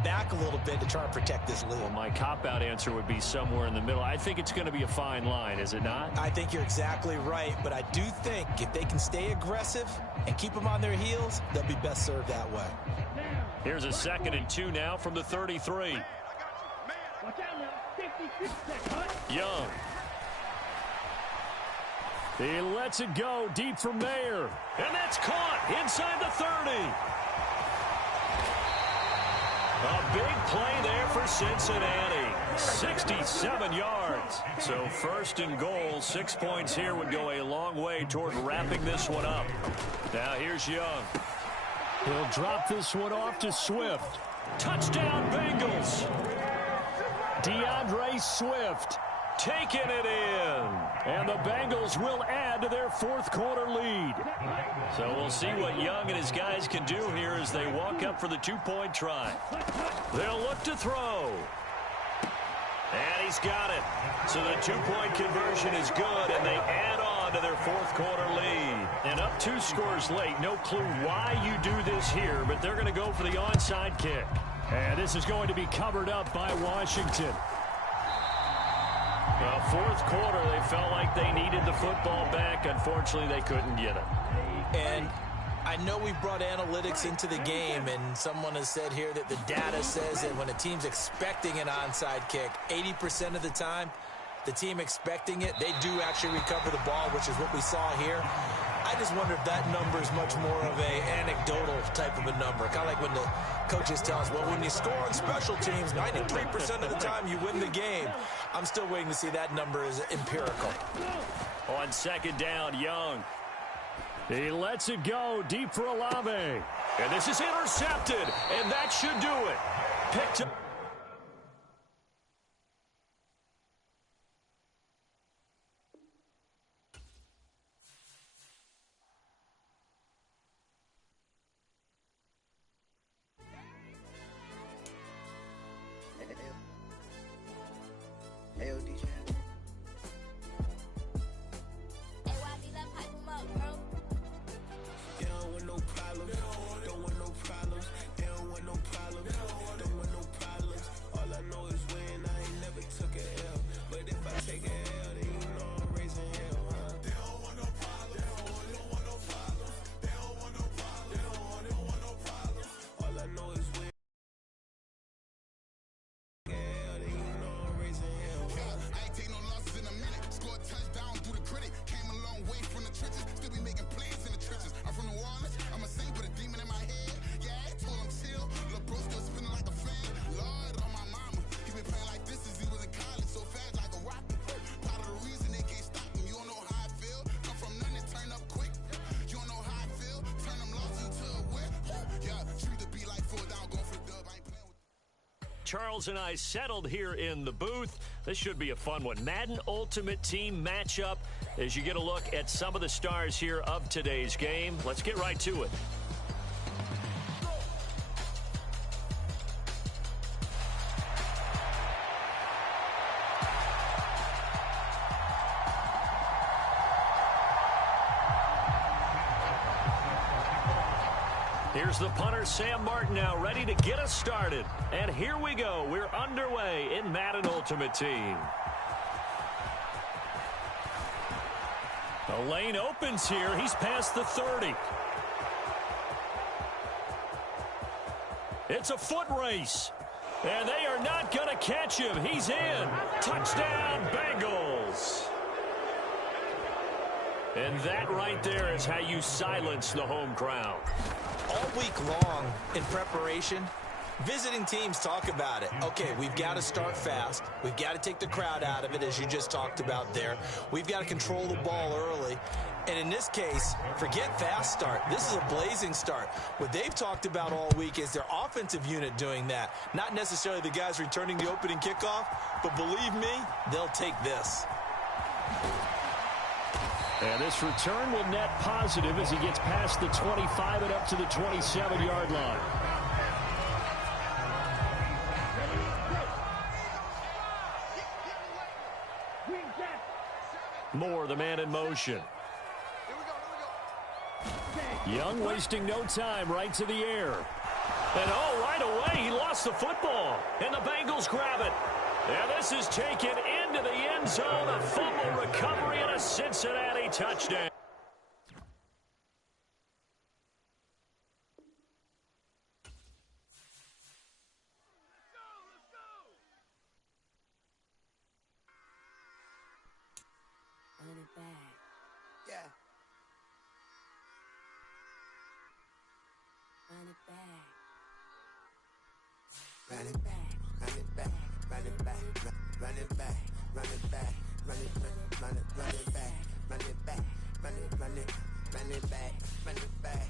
step back a little bit to try to protect this lead. Well, my cop-out answer would be somewhere in the middle. I think it's going to be a fine line, is it not? I think you're exactly right, but I do think if they can stay aggressive and keep them on their heels, they'll be best served that way. Here's a 2nd and 2 now from the 33. Young. He lets it go deep for Mayer. And that's caught inside the 30. A big play there for Cincinnati. 67 yards. So 1st and goal, 6 points here would go a long way toward wrapping this one up. Now here's Young. He'll drop this one off to Swift. Touchdown Bengals. DeAndre Swift taking it in. And the Bengals will add to their 4th quarter lead. So we'll see what Young and his guys can do here as they walk up for the 2-point try. They'll look to throw. And he's got it. So the 2-point conversion is good, and they add on to their 4th quarter lead. And up 2 scores late. No clue why you do this here, but they're going to go for the onside kick. And this is going to be covered up by Washington. Well, 4th quarter, they felt like they needed the football back. Unfortunately, they couldn't get it. And I know we brought analytics into the game, and someone has said here that the data says that when a team's expecting an onside kick, 80% of the time, the team expecting it, they do actually recover the ball, which is what we saw here. I just wonder if that number is much more of a anecdotal type of a number. Kind of like when the coaches tell us, well, when you score on special teams, 93% of the time you win the game. I'm still waiting to see that number is empirical. On 2nd down, Young. He lets it go deep for Olave. And this is intercepted, and that should do it. Picked up. Charles and I settled here in the booth. This should be a fun one. Madden Ultimate Team matchup as you get a look at some of the stars here of today's game. Let's get right to it. Here's the punter, Sam Martin, now ready to get us started. And here we go. We're underway in Madden Ultimate Team. The lane opens here. He's past the 30. It's a foot race. And they are not going to catch him. He's in. Touchdown, Bengals. And that right there is how you silence the home crowd. All week long in preparation, visiting teams talk about it. Okay, we've got to start fast. We've got to take the crowd out of it, as you just talked about there. We've got to control the ball early. And in this case, forget fast start. This is a blazing start. What they've talked about all week is their offensive unit doing that. Not necessarily the guys returning the opening kickoff, but believe me, they'll take this. And this return will net positive as he gets past the 25 and up to the 27-yard line. Moore, the man in motion. Young wasting no time, right to the air. And oh, right away, he lost the football. And the Bengals grab it. And this is taken into the end zone. A fumble recovery and a Cincinnati touchdown. Run it back. Yeah. Run it back. Run it back. Run it back. Run it back. Run it back. Run it back. Run it back. Run it back. Run it back. Run it back. Run it back.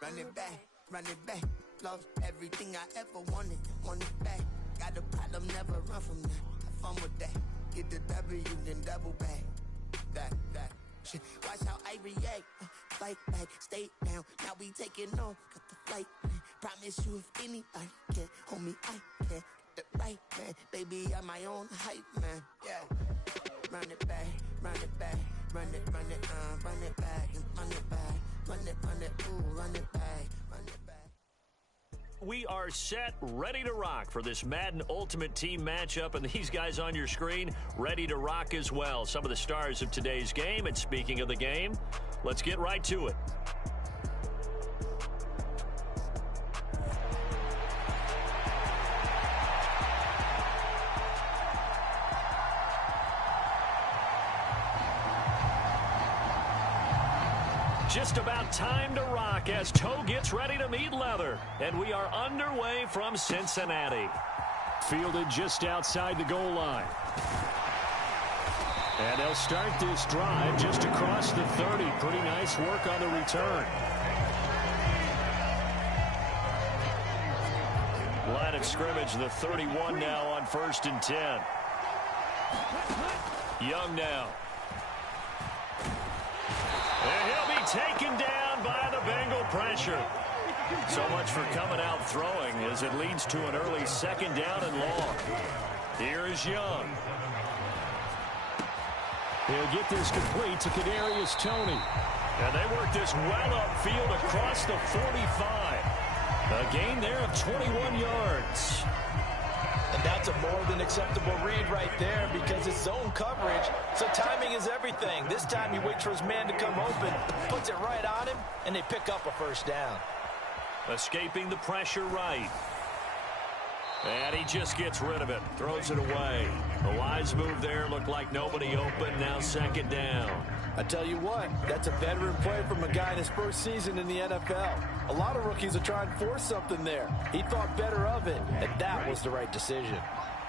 Run it back. Run it back. Lost everything I ever wanted. Want it back. Got a problem, never run from that. Have fun with that. Get the W, then double back. That shit. Watch how I react. Fight back, stay down. Now we taking off. Got the flight. Promise you if anybody can, homie, I can. Get the right man. Baby, I'm my own hype man. Yeah. Run it back, run it back. Run it back, and run it back. Run it, ooh, run it back, run it back. We are set, ready to rock for this Madden Ultimate Team matchup, and these guys on your screen ready to rock as well. Some of the stars of today's game, and speaking of the game, let's get right to it. Just about time to rock as toe gets ready to meet leather. And we are underway from Cincinnati. Fielded just outside the goal line. And they'll start this drive just across the 30. Pretty nice work on the return. Line of scrimmage, the 31 now on 1st and 10. Young now. And he'll be taken down by the Bengal pressure. So much for coming out throwing as it leads to an early 2nd down and long. Here is Young. He'll get this complete to Kadarius Toney. And they work this well upfield across the 45. A gain there of 21 yards. And that's a more than acceptable read right there because it's zone coverage, so timing is everything. This time he waits for his man to come open, puts it right on him, and they pick up a 1st down. Escaping the pressure right. And he just gets rid of it, throws it away. A wise move there, looked like nobody open, now 2nd down. I tell you what, that's a veteran play from a guy in his first season in the NFL. A lot of rookies are trying to force something there. He thought better of it, and that was the right decision.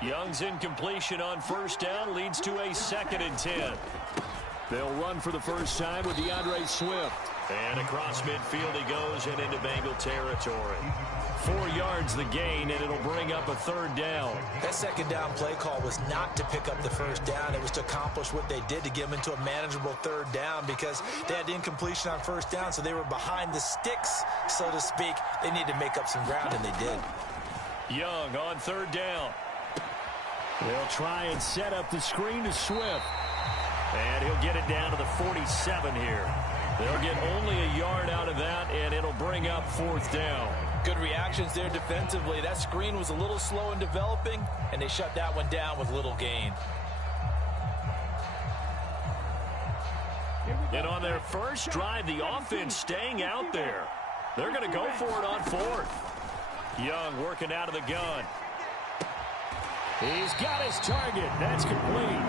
Young's incompletion on 1st down leads to a 2nd and 10. They'll run for the first time with DeAndre Swift. And across midfield he goes and into Bengal territory. 4 yards the gain, and it'll bring up a 3rd down. That 2nd down play call was not to pick up the 1st down. It was to accomplish what they did to get them into a manageable 3rd down because they had incompletion on 1st down, so they were behind the sticks, so to speak. They needed to make up some ground, and they did. Young on 3rd down. They'll try and set up the screen to Swift. And he'll get it down to the 47 here. They'll get only a yard out of that, and it'll bring up 4th down. Good reactions there defensively. That screen was a little slow in developing, and they shut that one down with little gain. And on their first drive, the offense staying out there. They're going to go for it on 4th. Young working out of the gun. He's got his target. That's complete.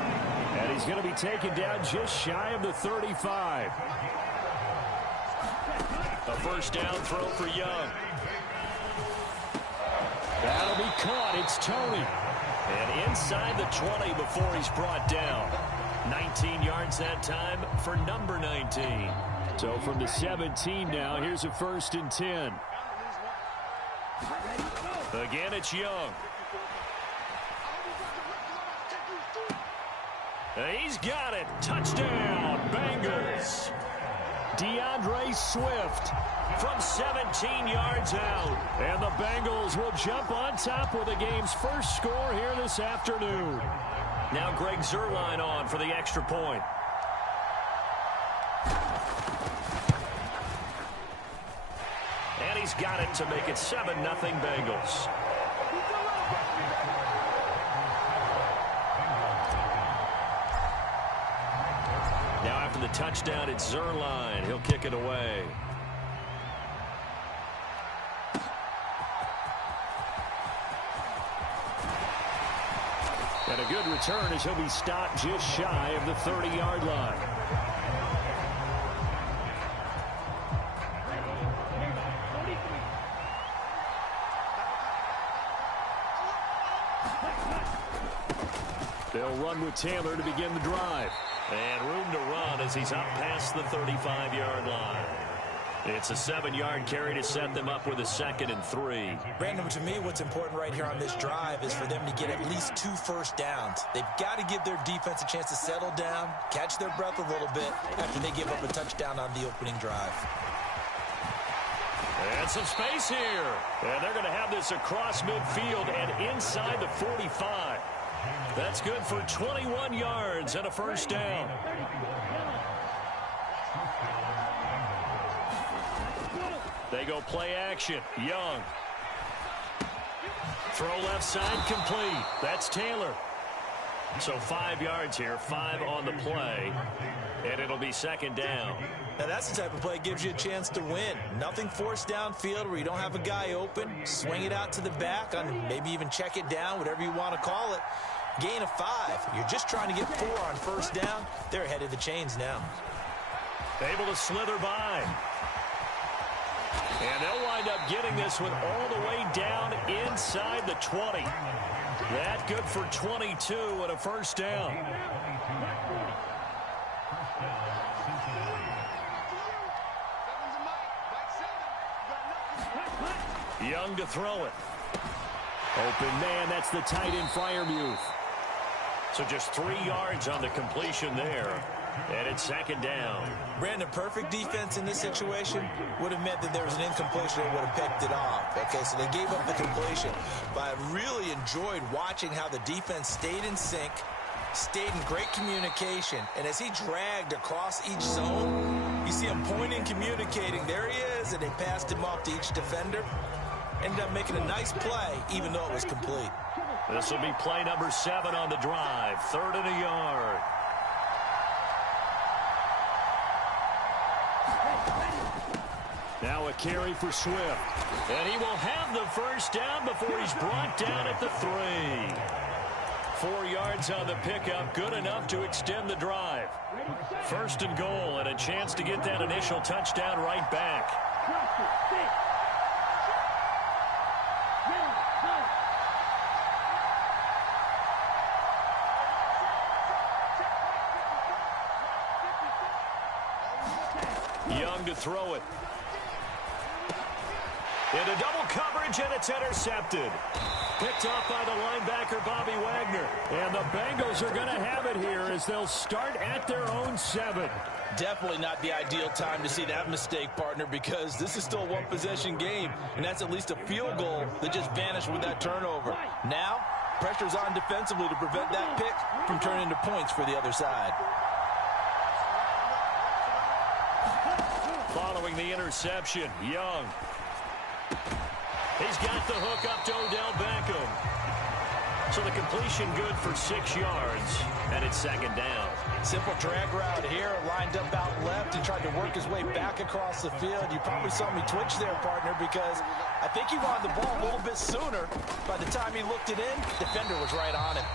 And he's going to be taken down just shy of the 35. A 1st down throw for Young. That'll be caught. It's Toney. And inside the 20 before he's brought down. 19 yards that time for number 19. So from the 17 now, here's a 1st and 10. Again, it's Young. He's got it. Touchdown, Bengals. DeAndre Swift from 17 yards out. And the Bengals will jump on top with the game's first score here this afternoon. Now Greg Zuerlein on for the extra point. And he's He's got it to make it 7-0 Bengals. Now after the touchdown, it's Zerline. He'll kick it away. And a good return as he'll be stopped just shy of the 30-yard line. They'll run with Taylor to begin the drive. And room to run as he's up past the 35-yard line. It's a 7-yard carry to set them up with a 2nd and 3. Brandon, to me, what's important right here on this drive is for them to get at least 2 first downs. They've got to give their defense a chance to settle down, catch their breath a little bit after they give up a touchdown on the opening drive. And some space here. And they're going to have this across midfield and inside the 45. That's good for 21 yards and a first down. They go play action. Young. Throw left side complete. That's Taylor. So 5 yards here, 5 on the play. And it'll be 2nd down. Now that's the type of play that gives you a chance to win. Nothing forced downfield where you don't have a guy open. Swing it out to the back, maybe even check it down, whatever you want to call it. Gain of 5. You're just trying to get 4 on first down. They're ahead of the chains now. Able to slither by. And they'll wind up getting this one all the way down inside the 20. That good for 22 and a first down. Young to throw it. Open man, that's the tight end Freiermuth. So just 3 yards on the completion there. And it's 2nd down. Brandon, perfect defense in this situation would have meant that there was an incompletion and would have picked it off. Okay, so they gave up the completion. But I really enjoyed watching how the defense stayed in sync, stayed in great communication. And as he dragged across each zone, you see him pointing, communicating. There he is, and they passed him off to each defender. Ended up making a nice play, even though it was complete. This will be play number 7 on the drive. 3rd and a yard. Now a carry for Swift. And he will have the first down before he's brought down at the 3. 4 yards on the pickup, good enough to extend the drive. 1st and goal, and a chance to get that initial touchdown right back. Young to throw it. Into double coverage, and it's intercepted. Picked off by the linebacker, Bobby Wagner. And the Bengals are going to have it here as they'll start at their own 7. Definitely not the ideal time to see that mistake, partner, because this is still a one-possession game, and that's at least a field goal that just vanished with that turnover. Now, pressure's on defensively to prevent that pick from turning into points for the other side. Following the interception, Young. He's got the hook up to Odell Beckham. So the completion good for 6 yards, and it's 2nd down. Simple drag route here, lined up out left. He tried to work his way back across the field. You probably saw me twitch there, partner, because I think he wanted the ball a little bit sooner. By the time he looked it in, defender was right on him.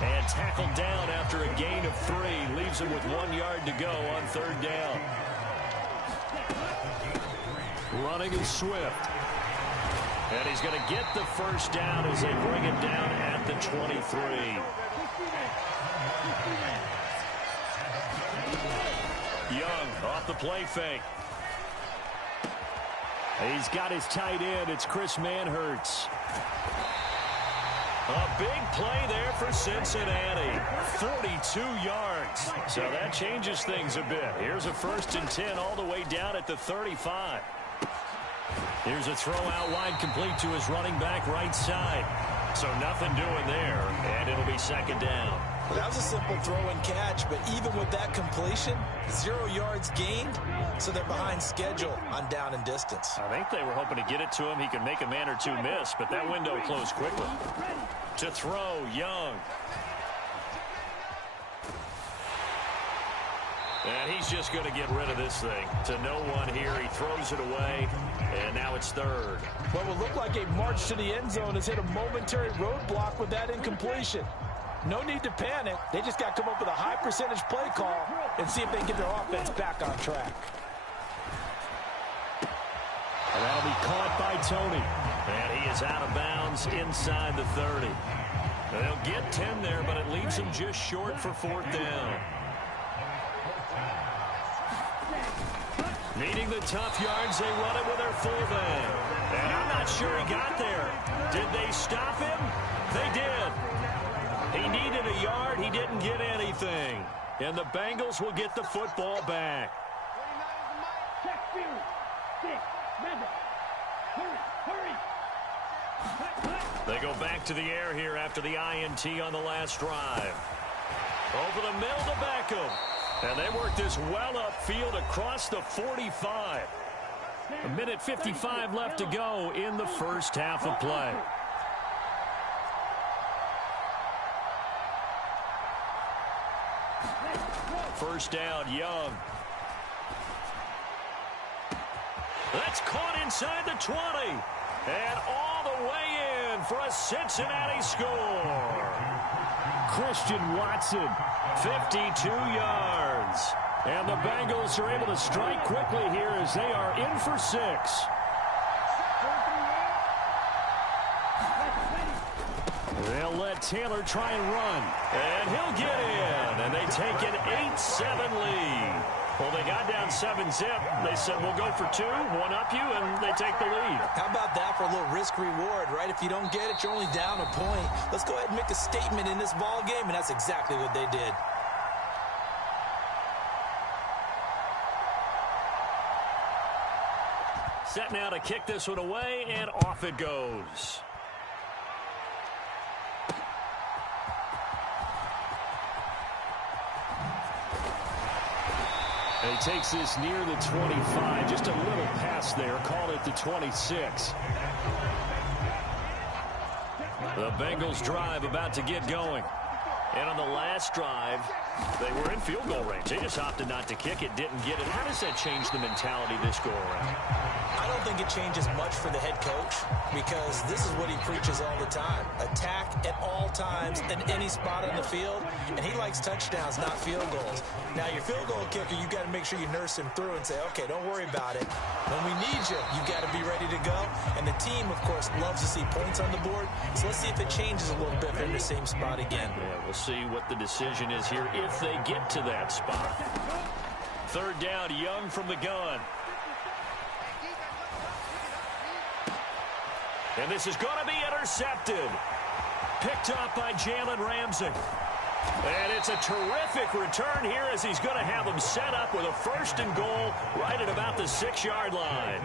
And tackled down after a gain of 3. Leaves him with 1 yard to go on 3rd down. Running is Swift. And he's going to get the first down as they bring him down at the 23. Young off the play fake. He's got his tight end. It's Chris Manhertz. A big play there for Cincinnati. 42 yards. So that changes things a bit. Here's a 1st and 10 all the way down at the 35. Here's a throw out wide, complete to his running back right side. So nothing doing there, and it'll be second down. Well, that was a simple throw and catch, but even with that completion, 0 yards gained, so they're behind schedule on down and distance. I think they were hoping to get it to him. He could make a man or two miss, but that window closed quickly. To throw, Young. And he's just going to get rid of this thing. To no one here. He throws it away, and now it's third. What will look like a march to the end zone has hit a momentary roadblock with that incompletion. No need to panic. They just got to come up with a high percentage play call and see if they can get their offense back on track. And that'll be caught by Tony. And he is out of bounds inside the 30. They'll get 10 there, but it leaves them just short for fourth down. Needing the tough yards, they run it with their fullback. And I'm not sure he got there. Did they stop him? They did. He needed a yard. He didn't get anything. And the Bengals will get the football back. They go back to the air here after the INT on the last drive. Over the middle to Beckham. And they work this well upfield across the 45. A minute 55 left to go in the first half of play. First down, Young. That's caught inside the 20. And all the way in for a Cincinnati score. Christian Watson, 52 yards. And the Bengals are able to strike quickly here as they are in for 6. They'll let Taylor try and run. And he'll get in. And they take an 8-7 lead. Well, they got down 7-zip. They said, we'll go for 2, one up you, and they take the lead. How about that for a little risk-reward, right? If you don't get it, you're only down a point. Let's go ahead and make a statement in this ball game, and that's exactly what they did. Set now to kick this one away, and off it goes. And he takes this near the 25. Just a little pass there. Call it the 26. The Bengals drive about to get going. And on the last drive, they were in field goal range. They just opted not to kick it, didn't get it. How does that change the mentality this go around? I don't think it changes much for the head coach because this is what he preaches all the time. Attack at all times in any spot on the field, and he likes touchdowns, not field goals. Now, your field goal kicker, you got to make sure you nurse him through and say, okay, don't worry about it. When we need you, you got to be ready to go. And the team, of course, loves to see points on the board. So let's see if it changes a little bit if they're in the same spot again. Yeah, we'll see what the decision is here if they get to that spot. Third down, Young from the gun. And this is going to be intercepted. Picked up by Jalen Ramsey. And it's a terrific return here as he's going to have them set up with a 1st and goal right at about the 6-yard line.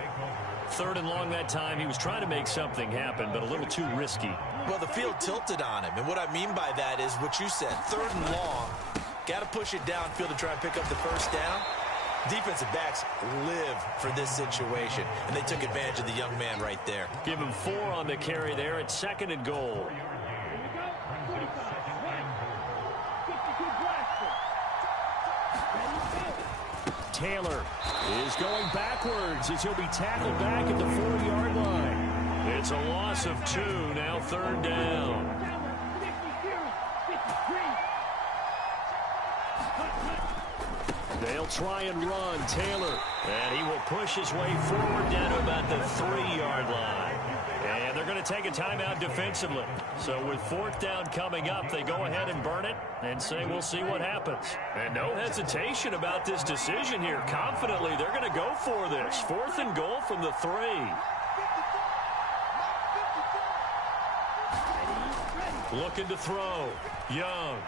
3rd and long that time. He was trying to make something happen, but a little too risky. Well, the field tilted on him. And what I mean by that is what you said. 3rd and long. Got to push it downfield to try and pick up the 1st down. Defensive backs live for this situation, and they took advantage of the young man right there. Give him 4 on the carry there at 2nd and goal. Taylor is going backwards as he'll be tackled back at the 4-yard line. It's a loss of 2, now 3rd down. They'll try and run. Taylor. And he will push his way forward down to about the 3-yard line. And they're going to take a timeout defensively. So with 4th down coming up, they go ahead and burn it and say we'll see what happens. And no hesitation about this decision here. Confidently, they're going to go for this. 4th and goal from the 3. Looking to throw. Young.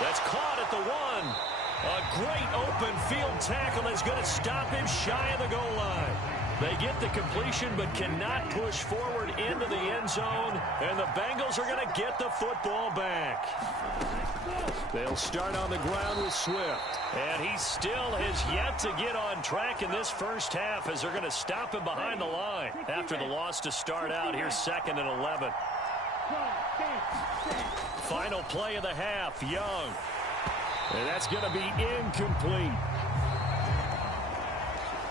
That's caught at the 1. A great open field tackle is going to stop him shy of the goal line. They get the completion but cannot push forward into the end zone, and the Bengals are going to get the football back. They'll start on the ground with Swift, and he still has yet to get on track in this first half as they're going to stop him behind the line after the loss to start out. Here's 2nd and 11. Final play of the half, Young. And that's going to be incomplete.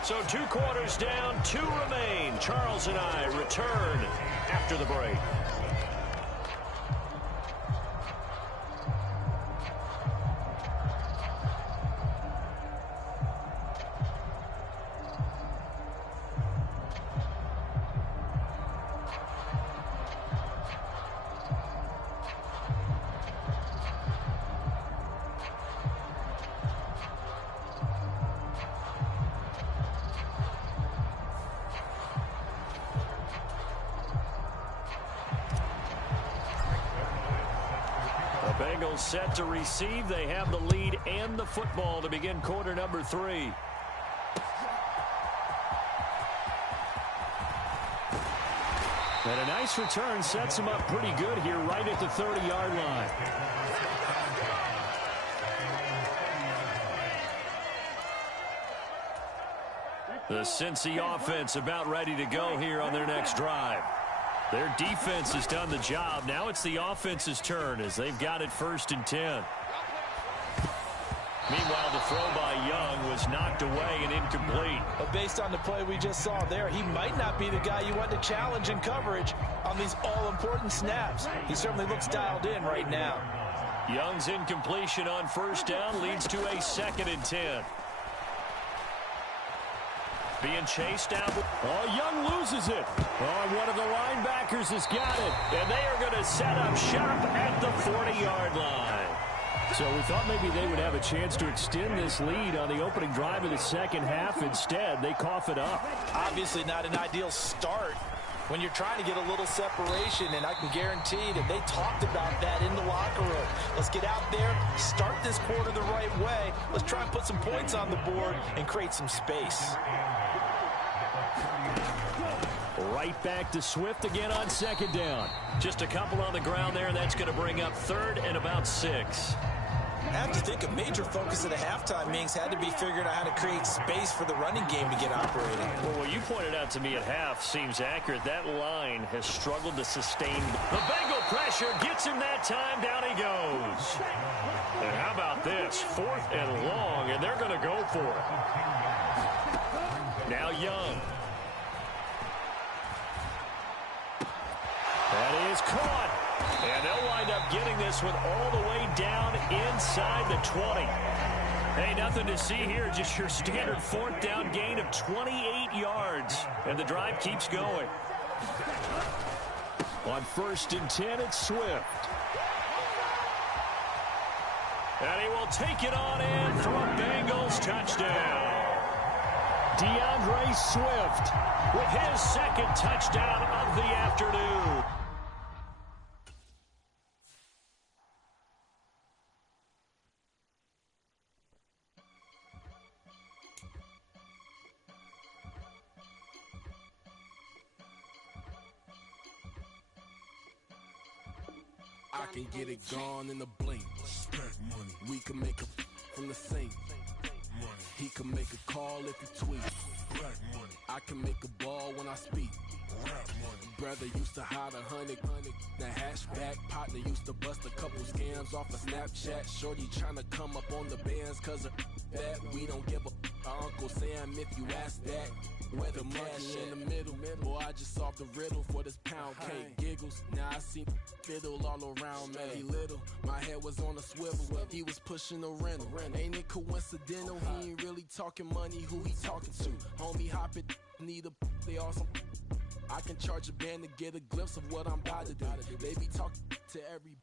So 2 quarters down, 2 remain. Charles and I return after the break. Bengals set to receive. They have the lead and the football to begin quarter number 3. And a nice return sets him up pretty good here right at the 30-yard line. The Cincy offense about ready to go here on their next drive. Their defense has done the job. Now it's the offense's turn as they've got it 1st and 10. Meanwhile, the throw by Young was knocked away and incomplete. But based on the play we just saw there, he might not be the guy you want to challenge in coverage on these all-important snaps. He certainly looks dialed in right now. Young's incompletion on 1st down leads to a 2nd and 10. Being chased down. Oh, Young loses it. Oh, one of the linebackers has got it. And they are going to set up shop at the 40-yard line. So we thought maybe they would have a chance to extend this lead on the opening drive of the second half. Instead, they cough it up. Obviously not an ideal start when you're trying to get a little separation, and I can guarantee that they talked about that in the locker room. Let's get out there, start this quarter the right way. Let's try and put some points on the board and create some space. Right back to Swift again on 2nd down. Just a couple on the ground there, and that's going to bring up 3rd and about 6. I have to think a major focus at the halftime meetings had to be figuring out how to create space for the running game to get operating. Well, what you pointed out to me at half seems accurate. That line has struggled to sustain. The Bengal pressure gets him that time. Down he goes. And how about this? 4th and long, and they're going to go for it. Now Young. That is caught. And they'll wind up getting this one all the way down inside the 20. Hey, nothing to see here. Just your standard 4th down gain of 28 yards. And the drive keeps going. On 1st and 10, it's Swift. And he will take it on in for a Bengals touchdown. DeAndre Swift with his 2nd touchdown of the afternoon. I can get it gone in a blink. Money. We can make a from the sink. Money. He can make a call if he tweet. Money. I can make a ball when I speak. Brother used to hide 100. The hatchback partner used to bust a couple scams off of Snapchat. Shorty tryna come up on the bands cause of that. We don't give a Uncle Sam if you ask that. Where the money in the middle. Boy, I just solved the riddle for this pound cake. Giggles, now I see fiddle all around me. He little, my head was on a swivel. He was pushing a rental. Ain't it coincidental? He ain't really talking money. Who he talking to? Homie, hop it, need a they awesome. I can charge a band to get a glimpse of what I'm about to do. They be talking to every.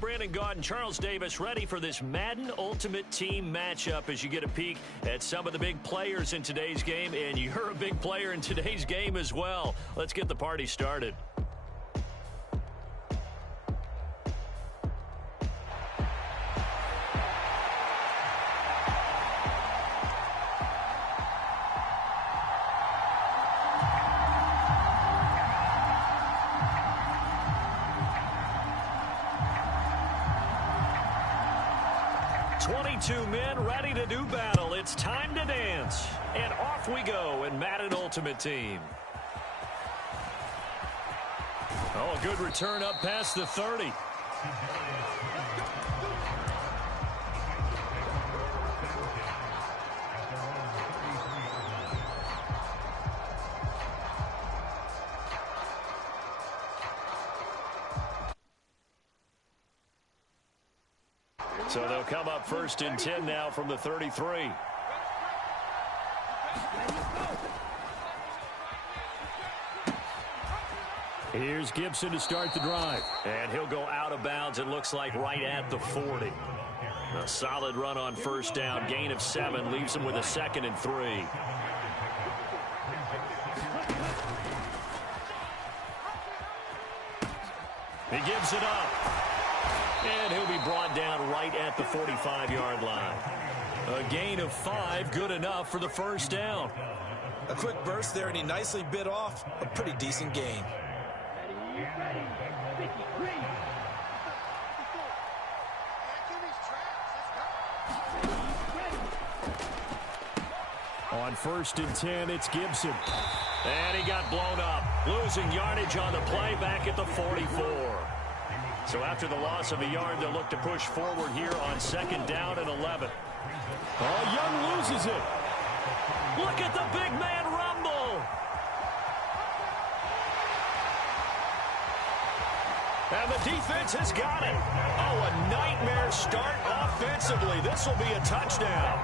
Brandon Gaudin, Charles Davis ready for this Madden Ultimate Team matchup as you get a peek at some of the big players in today's game, and you're a big player in today's game as well. Let's get the party started. 22 men ready to do battle. It's time to dance. And off we go in Madden Ultimate Team. Oh, a good return up past the 30. So they'll come up 1st and 10 now from the 33. Here's Gibson to start the drive. And he'll go out of bounds, it looks like, right at the 40. A solid run on 1st down. Gain of 7 leaves him with a 2nd and 3. He gives it up. And he'll be brought down right at the 45-yard line. A gain of 5, good enough for the 1st down. A quick burst there, and he nicely bit off a pretty decent gain. On 1st and 10, it's Gibson. And he got blown up. Losing yardage on the play back at the 44. So after the loss of a yard, they'll look to push forward here on 2nd down and 11. Oh, Young loses it. Look at the big man rumble. And the defense has got it. Oh, a nightmare start offensively. This will be a touchdown.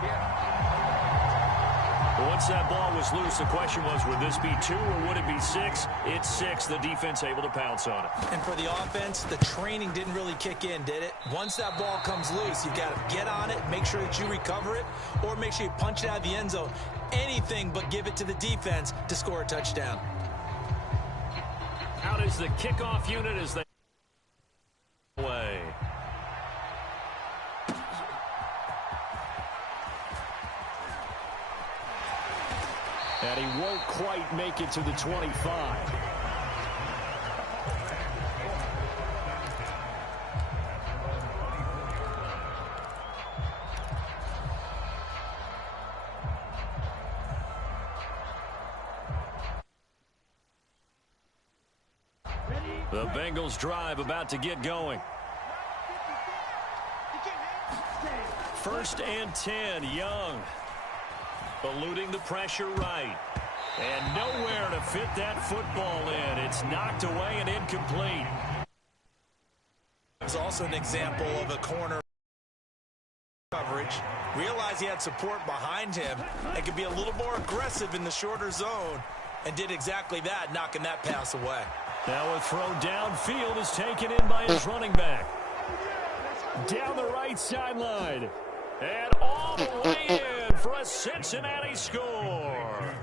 Once that ball was loose, the question was, would this be 2 or would it be 6? It's 6. The defense able to pounce on it. And for the offense, the training didn't really kick in, did it? Once that ball comes loose, you've got to get on it, make sure that you recover it, or make sure you punch it out of the end zone. Anything but give it to the defense to score a touchdown. How does the kickoff unit as they away? And he won't quite make it to the 25. The Bengals drive about to get going. 1st and 10, Young. Eluding the pressure right. And nowhere to fit that football in. It's knocked away and incomplete. It's also an example of a corner coverage. Realized he had support behind him and could be a little more aggressive in the shorter zone, and did exactly that, knocking that pass away. Now a throw downfield is taken in by his running back. Down the right sideline. And all the way in for a Cincinnati score.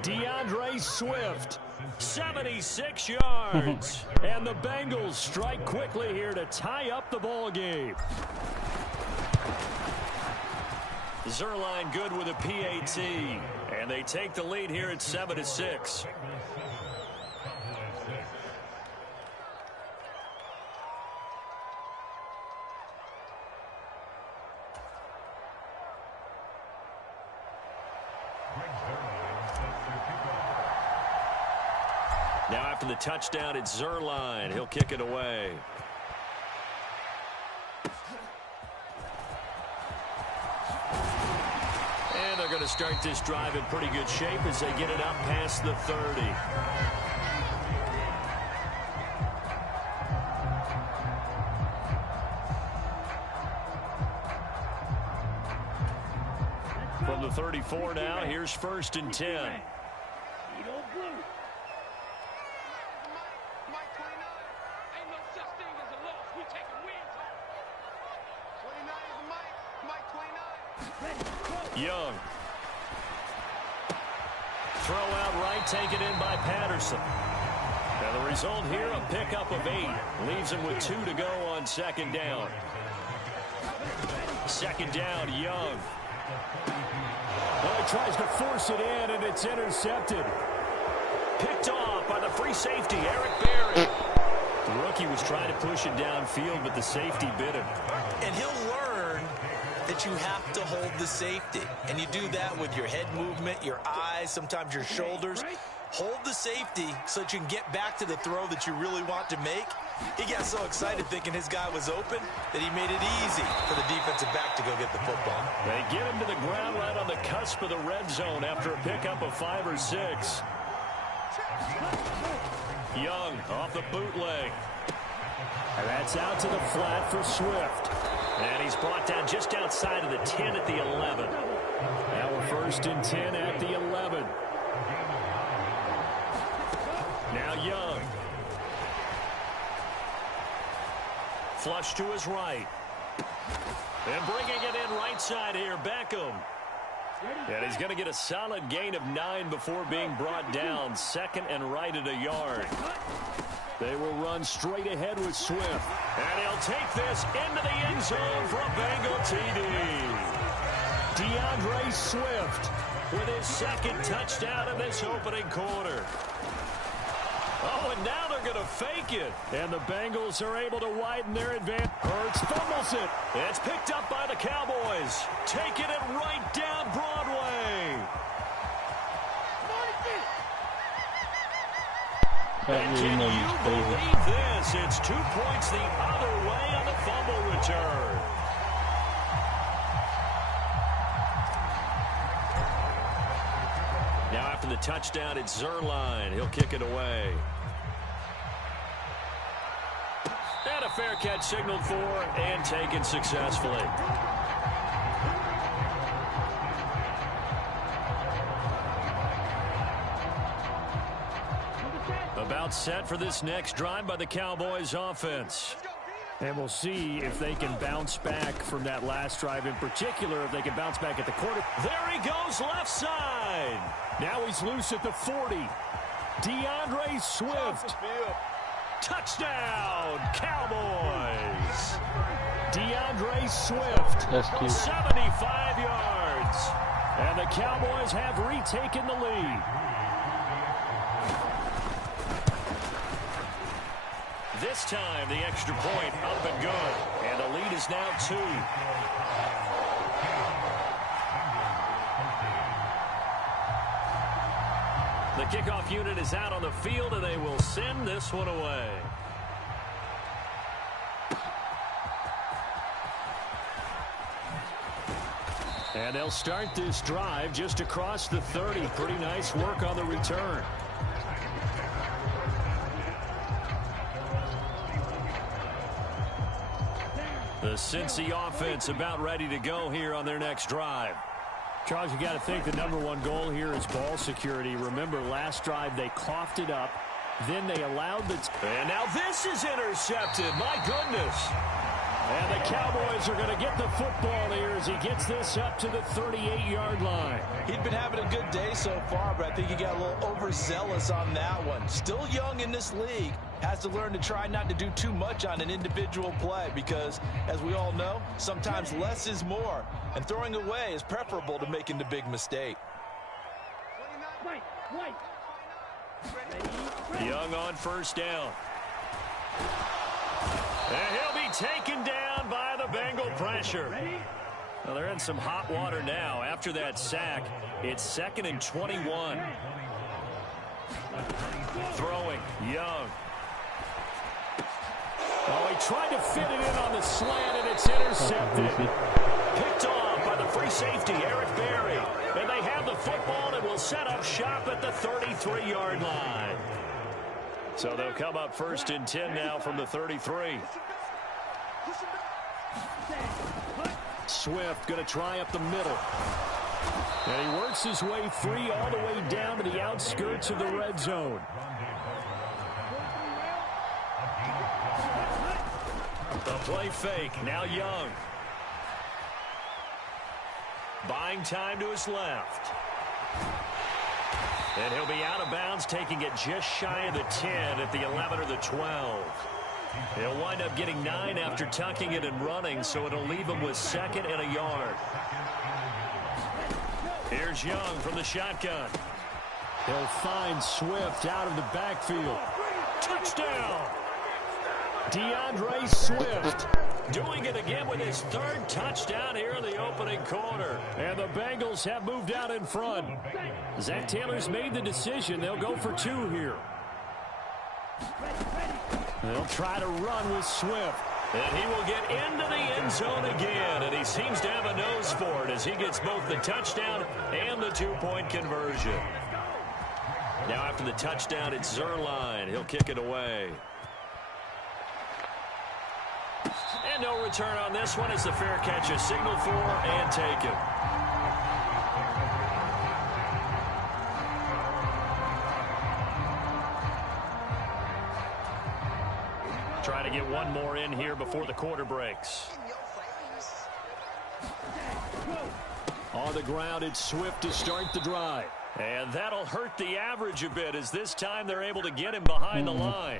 DeAndre Swift, 76 yards. And the Bengals strike quickly here to tie up the ball game. Zerline good with a PAT. And they take the lead here at 7-6. Now after the touchdown, it's Zerline. He'll kick it away. And they're going to start this drive in pretty good shape as they get it up past the 30. From the 34 now, here's 1st and 10. Young. Throw out right, taken in by Patterson. And the result here, a pickup of 8. Leaves him with 2 to go on 2nd down. 2nd down, Young. Well, he tries to force it in, and it's intercepted. Picked off by the free safety, Eric Berry. The rookie was trying to push it downfield, but the safety bit him. And he'll learn that you have to hold the safety. And you do that with your head movement, your eyes, sometimes your shoulders. Hold the safety so that you can get back to the throw that you really want to make. He got so excited thinking his guy was open that he made it easy for the defensive back to go get the football. They get him to the ground right on the cusp of the red zone after a pickup of 5 or 6. Young off the bootleg. And that's out to the flat for Swift. And he's brought down just outside of the 10 at the 11. Now we're 1st and 10 at the 11. Now Young. Flush to his right. And bringing it in right side here, Beckham. And he's going to get a solid gain of 9 before being brought down. 2nd and right at a yard. They will run straight ahead with Swift. And he'll take this into the end zone for a Bengal TD. DeAndre Swift with his 2nd touchdown in this opening quarter. Oh, and now they're going to fake it. And the Bengals are able to widen their advantage. Hurts fumbles it. It's picked up by the Cowboys. Taking it right down Broadway. And can you believe this? It's 2 points the other way on the fumble return. Now after the touchdown, it's Zerline. He'll kick it away. And a fair catch signaled for and taken successfully. About set for this next drive by the Cowboys offense. And we'll see if they can bounce back from that last drive, in particular, if they can bounce back at the quarter. There he goes, left side. Now he's loose at the 40. DeAndre Swift. Touchdown, Cowboys. DeAndre Swift. That's cute. 75 yards. And the Cowboys have retaken the lead. This time, the extra point up and good. And the lead is now 2. The kickoff unit is out on the field, and they will send this one away. And they'll start this drive just across the 30. Pretty nice work on the return. The Cincy offense about ready to go here on their next drive. Charles, you got to think the #1 goal here is ball security. Remember, last drive they coughed it up. Then they allowed the... And now this is intercepted. My goodness. And the Cowboys are going to get the football here as he gets this up to the 38-yard line. He'd been having a good day so far, but I think he got a little overzealous on that one. Still young in this league. Has to learn to try not to do too much on an individual play because, as we all know, sometimes less is more. And throwing away is preferable to making the big mistake. Young on 1st down. And he'll be taken down by the Bengal pressure. Well, they're in some hot water now. After that sack, it's 2nd and 21. Throwing, Young. Oh, he tried to fit it in on the slant, and it's intercepted. Picked off by the free safety, Eric Berry. And they have the football and will set up shop at the 33-yard line. So they'll come up 1st and 10 now from the 33. Swift going to try up the middle. And he works his way free all the way down to the outskirts of the red zone. The play fake. Now Young. Buying time to his left. And he'll be out of bounds, taking it just shy of the 10 at the 11 or the 12. He'll wind up getting 9 after tucking it and running, so it'll leave him with 2nd and a yard. Here's Young from the shotgun. He'll find Swift out of the backfield. Touchdown! DeAndre Swift. doing it again with his third touchdown here in the opening quarter. And the Bengals have moved out in front. Zach Taylor's made the decision. They'll go for 2 here. They'll try to run with Swift. And he will get into the end zone again. And he seems to have a nose for it as he gets both the touchdown and the 2-point conversion. Now after the touchdown, it's Zerline. He'll kick it away. And no return on this one. It's the fair catch, a signal for and taken. Try to get one more in here before the quarter breaks. On the ground, it's Swift to start the drive. And that'll hurt the average a bit as this time they're able to get him behind the line.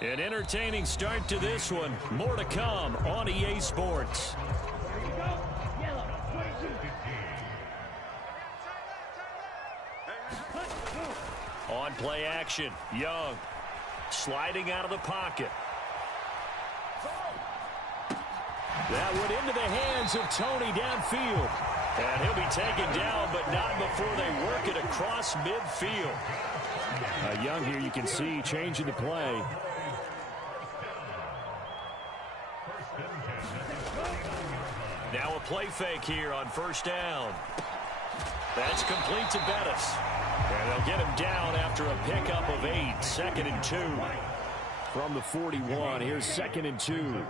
An entertaining start to this one. More to come on EA Sports. On play action, Young sliding out of the pocket. That went into the hands of Tony downfield. And he'll be taken down, but not before they work it across midfield. Young here, you can see, changing the play. Now a play fake here on first down. That's complete to Bettis. And they'll get him down after a pickup of 8. 2nd and 2. From the 41, here's 2nd and 2.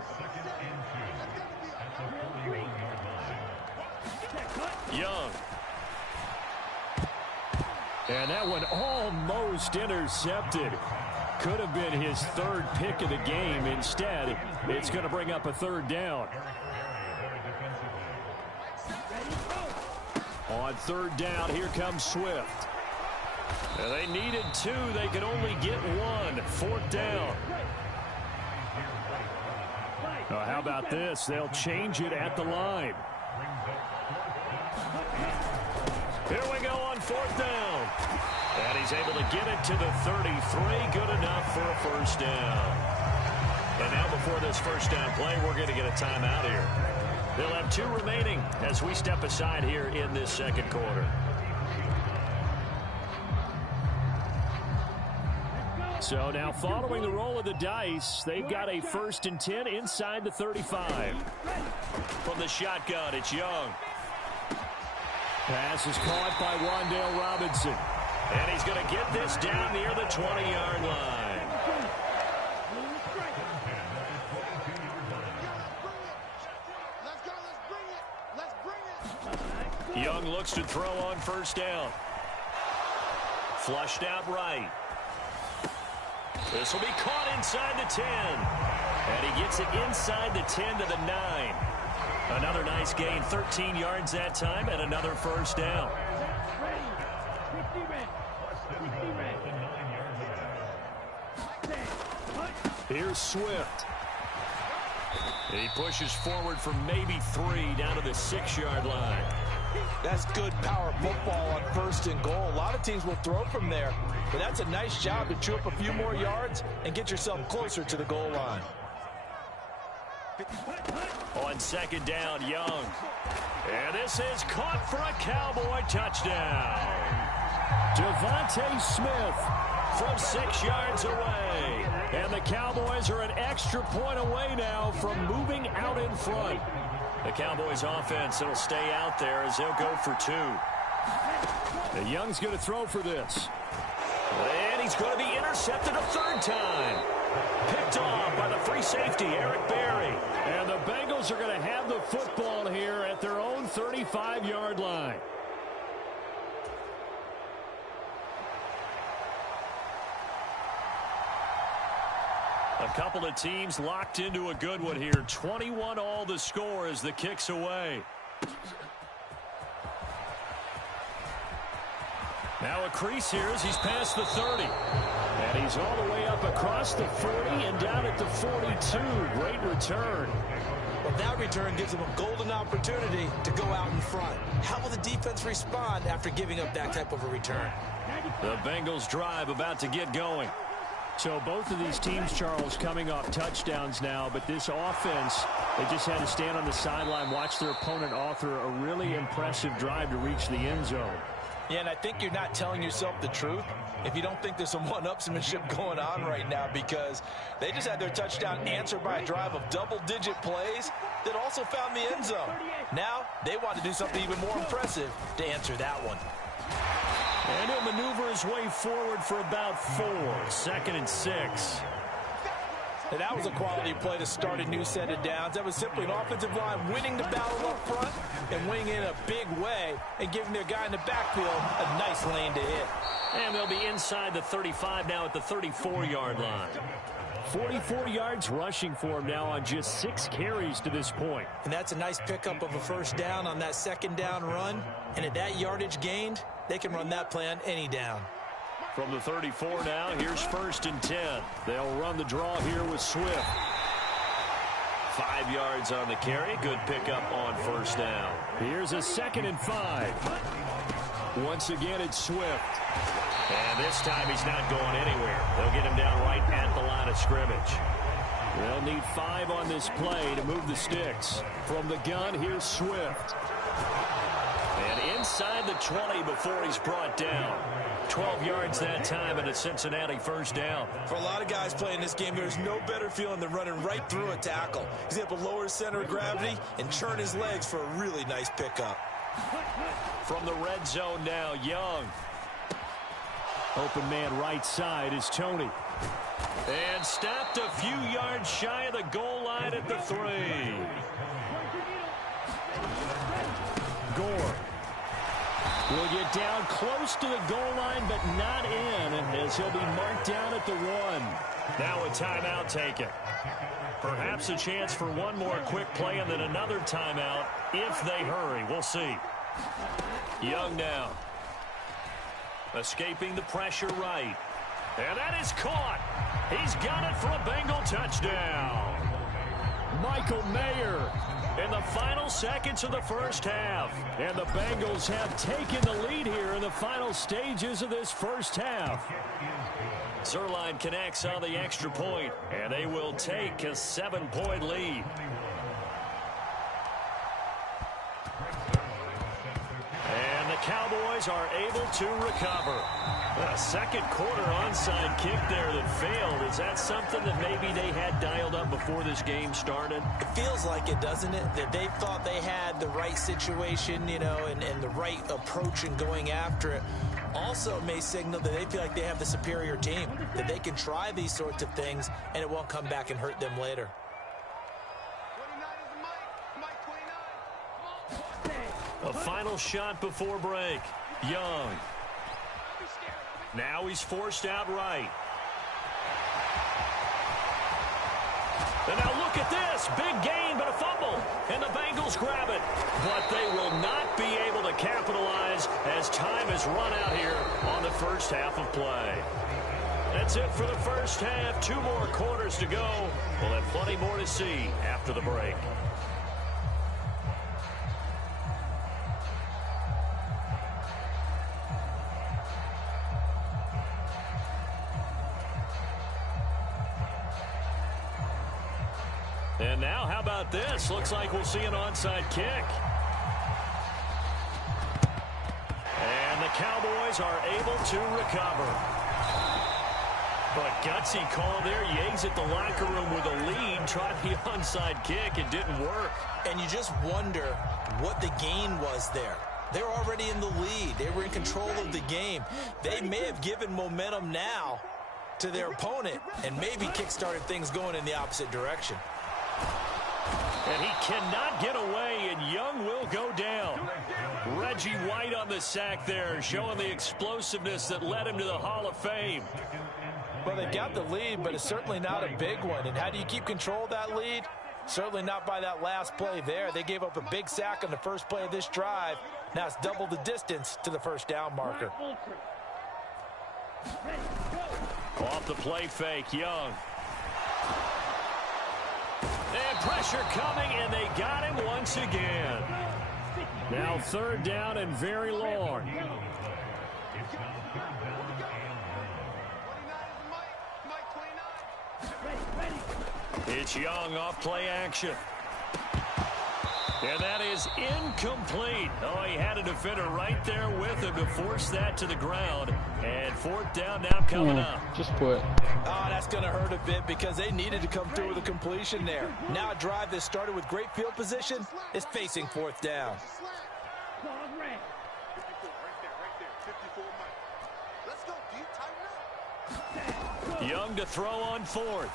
Young. And that one almost intercepted. Could have been his 3rd pick of the game. Instead, it's going to bring up a 3rd down. On 3rd down, here comes Swift. And they needed 2. They could only get 1. 4th down. Oh, how about this? They'll change it at the line. Here we go on 4th down. And he's able to get it to the 33. Good enough for a first down. And now before this first down play, we're going to get a timeout here. They'll have 2 remaining as we step aside here in this second quarter. So now following the roll of the dice, they've got a 1st and 10 inside the 35. From the shotgun, it's Young. Pass is caught by Wan'Dale Robinson. And he's going to get this down near the 20-yard line. Young looks to throw on first down. Flushed out right. This will be caught inside the 10. And he gets it inside the 10 to the 9. Another nice gain, 13 yards that time, and another first down. Here's Swift. He pushes forward for maybe 3 down to the 6-yard line. That's good power football on 1st and goal. A lot of teams will throw from there, but that's a nice job to chew up a few more yards and get yourself closer to the goal line. On 2nd down, Young. And this is caught for a Cowboy touchdown. Devontae Smith from 6 yards away. And the Cowboys are an extra point away now from moving out in front. The Cowboys offense, it'll stay out there as they'll go for 2. The Young's going to throw for this. And he's going to be intercepted a 3rd time. Picked off by the free safety, Eric Berry. And the Bengals are going to have the football here at their own 35-yard line. A couple of teams locked into a good one here. 21 all the score as the kick's away. Now a crease here as he's past the 30. And he's all the way up across the 40 and down at the 42. Great return. Well, that return gives them a golden opportunity to go out in front. How will the defense respond after giving up that type of a return? The Bengals drive about to get going. So both of these teams, Charles, coming off touchdowns now, but this offense, they just had to stand on the sideline, watch their opponent author a really impressive drive to reach the end zone. Yeah, and I think you're not telling yourself the truth if you don't think there's some one-upsmanship going on right now, because they just had their touchdown answered by a drive of double-digit plays that also found the end zone. Now they want to do something even more impressive to answer that one. And he'll maneuver his way forward for about 4. 2nd and 6. And that was a quality play to start a new set of downs. That was simply an offensive line winning the battle up front and winning in a big way and giving their guy in the backfield a nice lane to hit. And they'll be inside the 35 now at the 34-yard line. 44 yards rushing for him now on just 6 carries to this point. And that's a nice pickup of a first down on that second down run. And at that yardage gained, they can run that play on any down. From the 34 now, here's 1st and 10. They'll run the draw here with Swift. 5 yards on the carry. Good pickup on 1st down. Here's a 2nd and 5. Once again, it's Swift. And this time he's not going anywhere. They'll get him down right at the line of scrimmage. They'll need 5 on this play to move the sticks. From the gun, here's Swift. And inside the 20 before he's brought down. 12 yards that time and a Cincinnati 1st down. For a lot of guys playing this game, there's no better feeling than running right through a tackle. He's able to lower his center of gravity and churn his legs for a really nice pickup. From the red zone now, Young. Open man right side is Tony. And stopped a few yards shy of the goal line at the 3. Gore will get down close to the goal line, but not in, as he'll be marked down at the 1. Now a timeout taken. Perhaps a chance for one more quick play and then another timeout if they hurry. We'll see. Young now. Escaping the pressure right. And that is caught. He's got it for a Bengal touchdown. Michael Mayer in the final seconds of the first half. And the Bengals have taken the lead here in the final stages of this first half. Zerline connects on the extra point, and they will take a 7-point lead. And the Cowboys are able to recover. A second quarter onside kick there that failed. Is that something that maybe they had dialed up before this game started? It feels like it, doesn't it? That they thought they had the right situation, you know, and the right approach in going after it. Also may signal that they feel like they have the superior team, that they can try these sorts of things and it won't come back and hurt them later. A final shot before break. Young. Now he's forced out right. And now look at this. Big gain, but a fumble. And the Bengals grab it. But they will not be able to capitalize as time has run out here on the first half of play. That's it for the first half. 2 more quarters to go. We'll have plenty more to see after the break. And now, how about this? Looks like we'll see an onside kick. And the Cowboys are able to recover. But gutsy call there. Yates at the locker room with a lead. Tried the onside kick. It didn't work. And you just wonder what the gain was there. They're already in the lead. They were in control of the game. They may have given momentum now to their opponent and maybe kick-started things going in the opposite direction. And he cannot get away, and Young will go down. Reggie White on the sack there, showing the explosiveness that led him to the Hall of Fame. Well, they got the lead, but it's certainly not a big one. And how do you keep control of that lead? Certainly not by that last play there. They gave up a big sack on the first play of this drive. Now it's double the distance to the first down marker. Off the play fake, Young. And pressure coming, and they got him once again. Now 3rd down and very long. It's Young off play action. And that is incomplete. Oh, he had a defender right there with him to force that to the ground. And fourth down now coming up. Just put. Oh, that's going to hurt a bit because they needed to come through with a completion there. Now a drive that started with great field position is facing fourth down. Young to throw on fourth.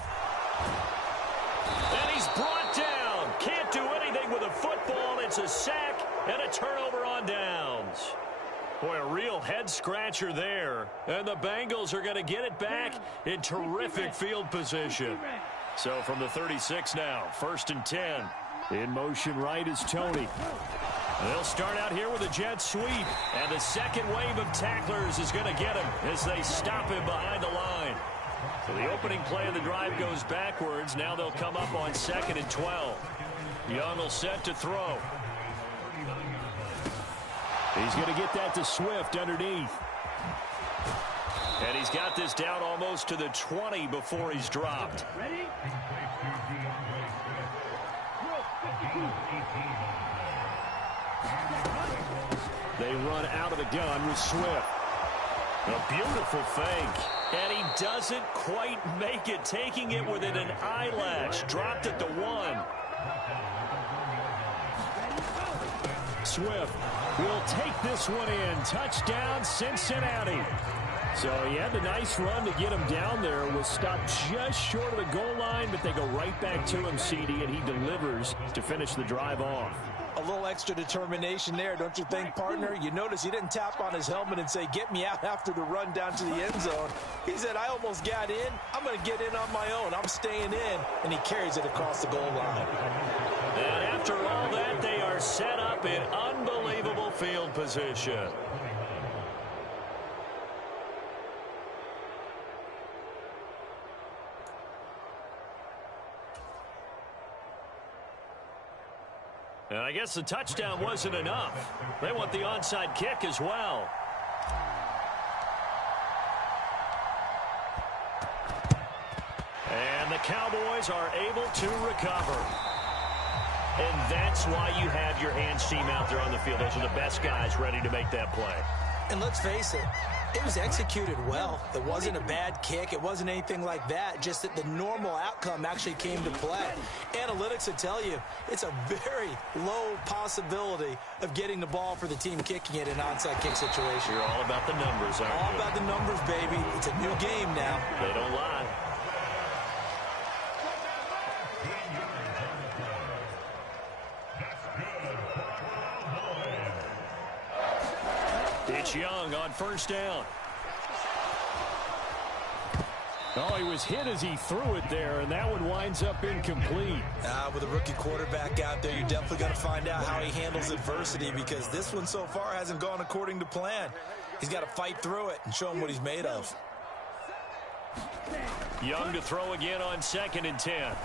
And he's brought down. Can't do anything with a football. It's a sack and a turnover on downs. Boy, a real head-scratcher there. And the Bengals are going to get it back in terrific field position. So from the 36 now, 1st and 10. In motion right is Tony. They'll start out here with a jet sweep. And the second wave of tacklers is going to get him as they stop him behind the line. So the opening play of the drive goes backwards. Now they'll come up on 2nd and 12. Young will set to throw. He's going to get that to Swift underneath. And he's got this down almost to the 20 before he's dropped. They run out of the gun with Swift. A beautiful fake. And he doesn't quite make it, taking it within an eyelash. Dropped at the 1. Swift will take this one in. Touchdown, Cincinnati. So he had the nice run to get him down there. Was stopped just short of the goal line, but they go right back to him, CD, and he delivers to finish the drive off. A little extra determination there, don't you think, partner? You notice he didn't tap on his helmet and say, get me out after the run down to the end zone. He said, I almost got in. I'm going to get in on my own. I'm staying in. And he carries it across the goal line. And after all that, they are set up in unbelievable field position. And I guess the touchdown wasn't enough. They want the onside kick as well. And the Cowboys are able to recover. And that's why you have your hands team out there on the field. Those are the best guys ready to make that play. And let's face it, it was executed well. It wasn't a bad kick. It wasn't anything like that. Just that the normal outcome actually came to play. Analytics will tell you it's a very low possibility of getting the ball for the team kicking it in an onside kick situation. You're all about the numbers, aren't you? All about the numbers, baby. It's a new game now. They don't lie. It's Young on 1st down. Oh, he was hit as he threw it there, and that one winds up incomplete. With a rookie quarterback out there, you're definitely going to find out how he handles adversity, because this one so far hasn't gone according to plan. He's got to fight through it and show him what he's made of. Young to throw again on 2nd and 10.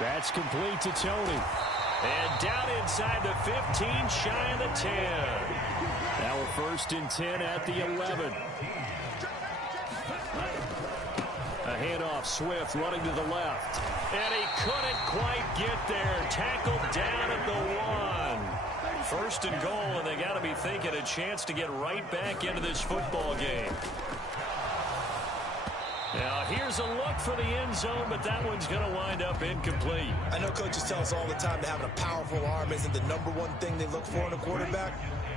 That's complete to Tony. And down inside the 15, shy of the 10. Now a 1st and 10 at the 11. A handoff, Swift running to the left. And he couldn't quite get there. Tackled down at the 1. 1st and goal, and they got to be thinking a chance to get right back into this football game. Now, here's a look for the end zone, but that one's going to wind up incomplete. I know coaches tell us all the time that having a powerful arm isn't the #1 thing they look for in a quarterback.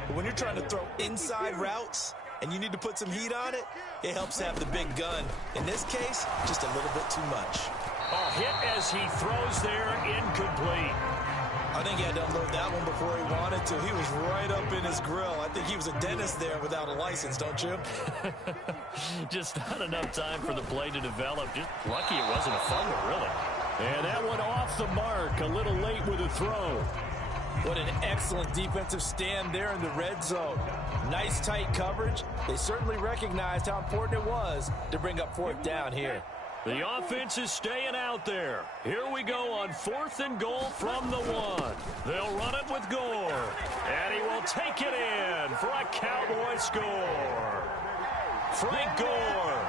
But when you're trying to throw inside routes and you need to put some heat on it, it helps to have the big gun. In this case, just a little bit too much. A hit as he throws there, incomplete. I think he had to unload that one before he wanted to. He was right up in his grill. I think he was a dentist there without a license, don't you? Just not enough time for the play to develop. Just lucky it wasn't a fumble, really. And that one off the mark, a little late with a throw. What an excellent defensive stand there in the red zone. Nice tight coverage. They certainly recognized how important it was to bring up 4th down here. The offense is staying out there. Here we go on 4th and goal from the 1. They'll run it with Gore. And he will take it in for a Cowboy score. Frank Gore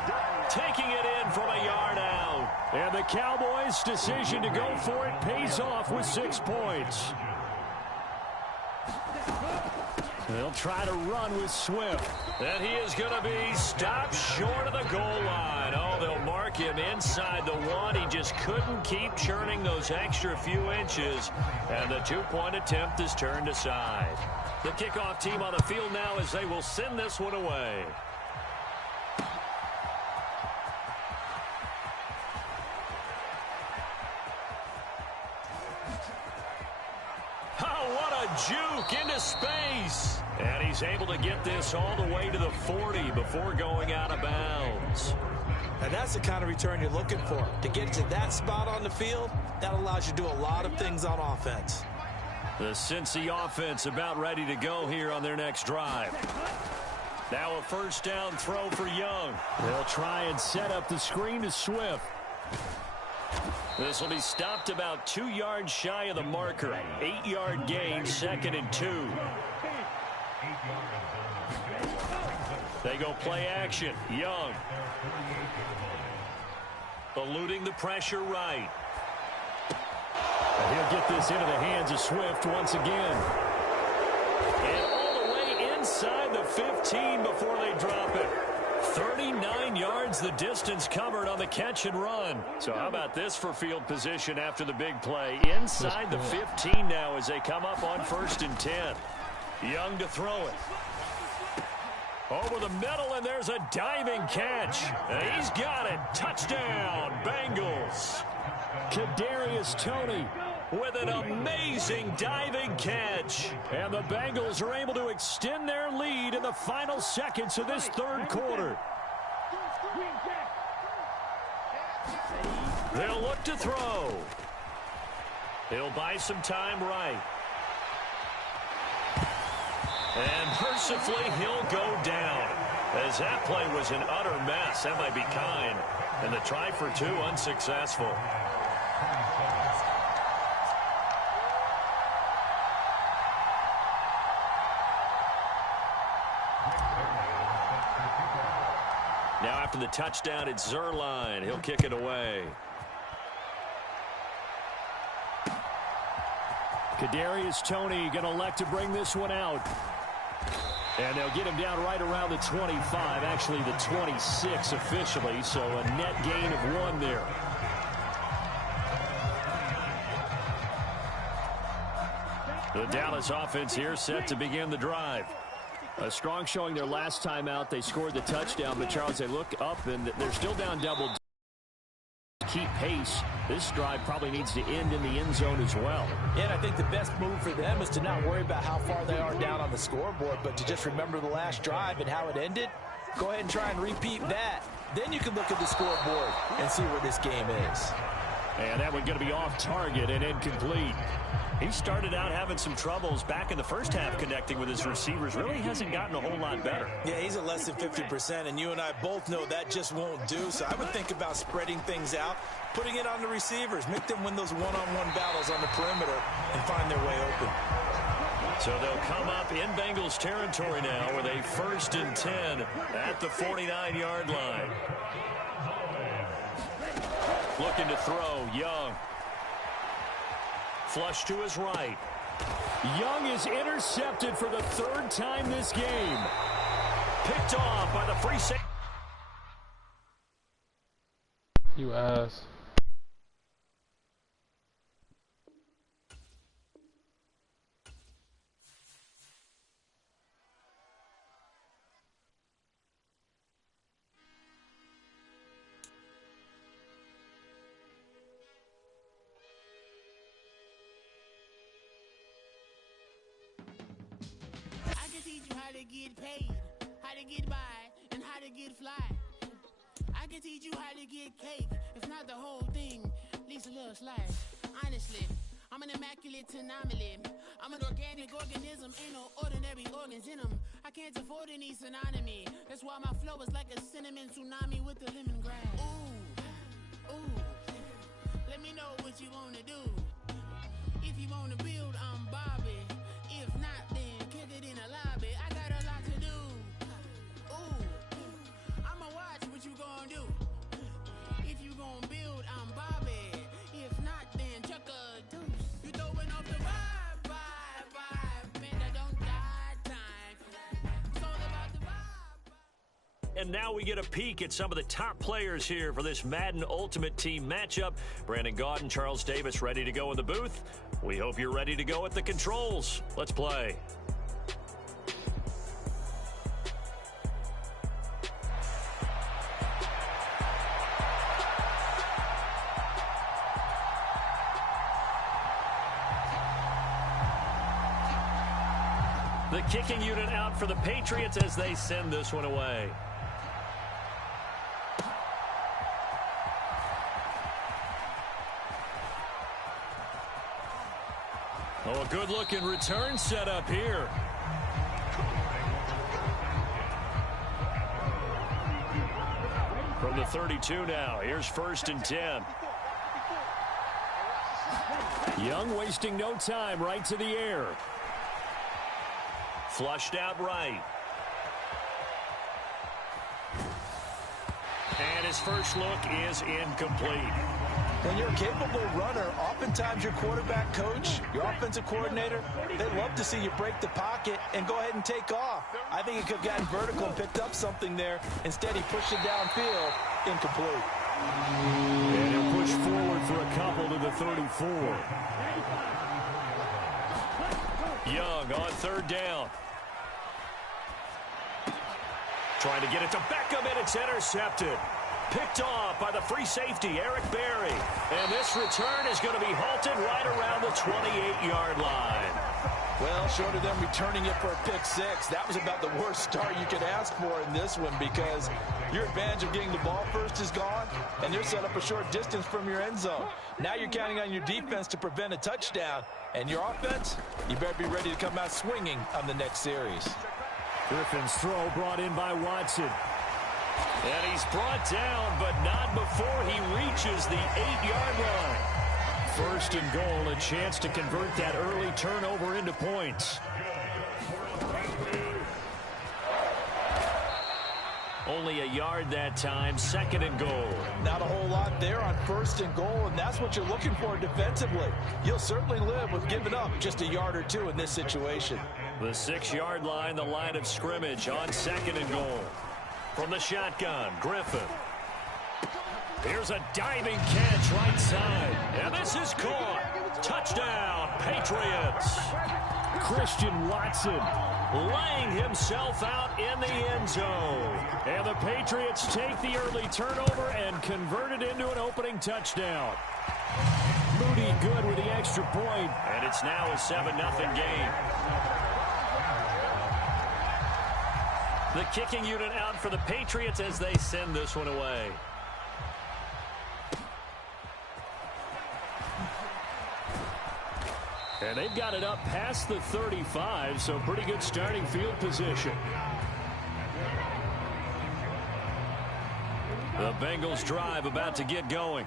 taking it in from a yard out. And the Cowboys' decision to go for it pays off with 6 points. They'll try to run with Swift. And he is going to be stopped short of the goal line. Oh, they'll mark him inside the 1. He just couldn't keep churning those extra few inches. And the 2-point attempt is turned aside. The kickoff team on the field now as they will send this one away. Oh, what a juke into space. And he's able to get this all the way to the 40 before going out of bounds. And that's the kind of return you're looking for. To get to that spot on the field, that allows you to do a lot of things on offense. The Cincy offense about ready to go here on their next drive. Now a first down throw for Young. They'll try and set up the screen to Swift. This will be stopped about 2 yards shy of the marker. 8-yard gain, 2nd and 2. They go play action. Young. Eluding the pressure right. And he'll get this into the hands of Swift once again. And all the way inside the 15 before they drop it. 39 yards the distance covered on the catch and run. So how about this for field position after the big play? Inside the 15 now as they come up on 1st and 10. Young to throw it. Over the middle, and there's a diving catch. And he's got it. Touchdown, Bengals. Kadarius Toney with an amazing diving catch. And the Bengals are able to extend their lead in the final seconds of this 3rd quarter. They'll look to throw. He'll buy some time right. And mercifully, he'll go down. As that play was an utter mess. That might be kind. And the try for 2 unsuccessful. Now after the touchdown, it's Zerline. He'll kick it away. Kadarius Toney going to elect to bring this one out. And they'll get him down right around the 25, actually the 26 officially, so a net gain of 1 there. The Dallas offense here set to begin the drive. A strong showing their last time out. They scored the touchdown, but Charles, they look up and they're still down double. Keep pace. This drive probably needs to end in the end zone as well. Yeah, and I think the best move for them is to not worry about how far they are down on the scoreboard, but to just remember the last drive and how it ended. Go ahead and try and repeat that. Then you can look at the scoreboard and see where this game is. And that one going to be off target and incomplete. He started out having some troubles back in the first half connecting with his receivers. Really hasn't gotten a whole lot better. Yeah, he's at less than 50%, and you and I both know that just won't do. So I would think about spreading things out, putting it on the receivers, make them win those one-on-one battles on the perimeter and find their way open. So they'll come up in Bengals territory now with a 1st and 10 at the 49-yard line. Looking to throw, Young. Flush to his right. Young is intercepted for the 3rd time this game. Picked off by the free safety. You ass. Get paid, how to get by, and how to get fly. I can teach you how to get cake, if not the whole thing, at least a little slice. Honestly, I'm an immaculate anomaly. I'm an organic organism, ain't no ordinary organs in them. I can't afford any synonymy. That's why my flow is like a cinnamon tsunami with the lemongrass. Ooh, let me know what you wanna do. If you wanna build, I'm Bobby. If not, then kick it in the lobby. I got a lot to do. Ooh, gon' build, I'm Bobby. If not, then chuck a deuce. You throwing off the vibe. Bender don't die time. It's all about the vibe. And now we get a peek at some of the top players here for this Madden Ultimate Team matchup. Brandon Gaudin, Charles Davis ready to go in the booth. We hope you're ready to go at the controls. Let's play. The kicking unit out for the Patriots as they send this one away. Oh, a good-looking return set up here. From the 32 now, here's 1st and 10. Young wasting no time, right to the air. Flushed out right. And his first look is incomplete. When you're a capable runner, oftentimes your quarterback coach, your offensive coordinator, they love to see you break the pocket and go ahead and take off. I think he could have gotten vertical and picked up something there. Instead, he pushed it downfield, incomplete. And he'll push forward for a couple to the 34. Young on 3rd down. Trying to get it to Beckham, and it's intercepted. Picked off by the free safety, Eric Berry. And this return is going to be halted right around the 28-yard line. Well, short of them returning it for a pick 6, that was about the worst start you could ask for in this one because your advantage of getting the ball first is gone, and you're set up a short distance from your end zone. Now you're counting on your defense to prevent a touchdown, and your offense, you better be ready to come out swinging on the next series. Griffin's throw brought in by Watson. And he's brought down, but not before he reaches the 8-yard line. 1st and goal, a chance to convert that early turnover into points. Only a yard that time, 2nd and goal. Not a whole lot there on 1st and goal, and that's what you're looking for defensively. You'll certainly live with giving up just a yard or two in this situation. The 6-yard line, the line of scrimmage on 2nd and goal. From the shotgun, Griffin. Here's a diving catch right side. And this is caught. Touchdown, Patriots. Christian Watson laying himself out in the end zone. And the Patriots take the early turnover and convert it into an opening touchdown. Moody good with the extra point. And it's now a 7-0 game. The kicking unit out for the Patriots as they send this one away. And they've got it up past the 35, so pretty good starting field position. The Bengals drive about to get going.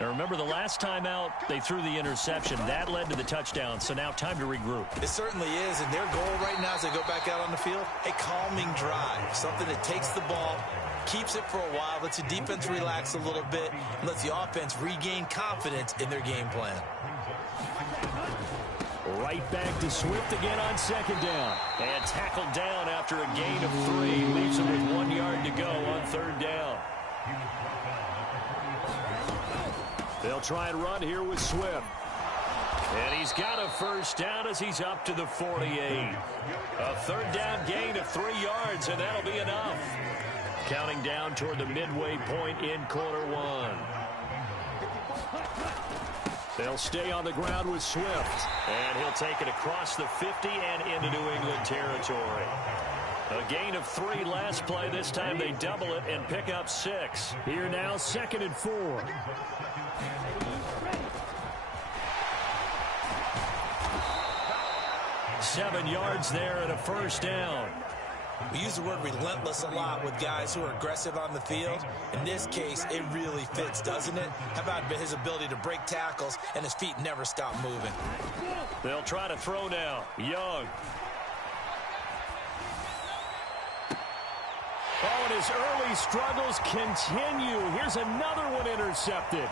Now remember, the last time out, they threw the interception. That led to the touchdown, so now time to regroup. It certainly is, and their goal right now as they go back out on the field, a calming drive, something that takes the ball, keeps it for a while, lets the defense relax a little bit, and lets the offense regain confidence in their game plan. Right back to Swift again on 2nd down. And tackled down after a gain of 3. Leaves him with 1 yard to go on 3rd down. They'll try and run here with Swift. And he's got a 1st down as he's up to the 48. A 3rd down gain of 3 yards, and that'll be enough. Counting down toward the midway point in quarter 1. They'll stay on the ground with Swift. And he'll take it across the 50 and into New England territory. A gain of 3 last play. This time they double it and pick up 6. Here now, 2nd and 4. Seven yards there and a 1st down. We use the word relentless a lot with guys who are aggressive on the field. In this case, it really fits, doesn't it? How about his ability to break tackles and his feet never stop moving? They'll try to throw now. Young. Oh, and his early struggles continue. Here's another one intercepted.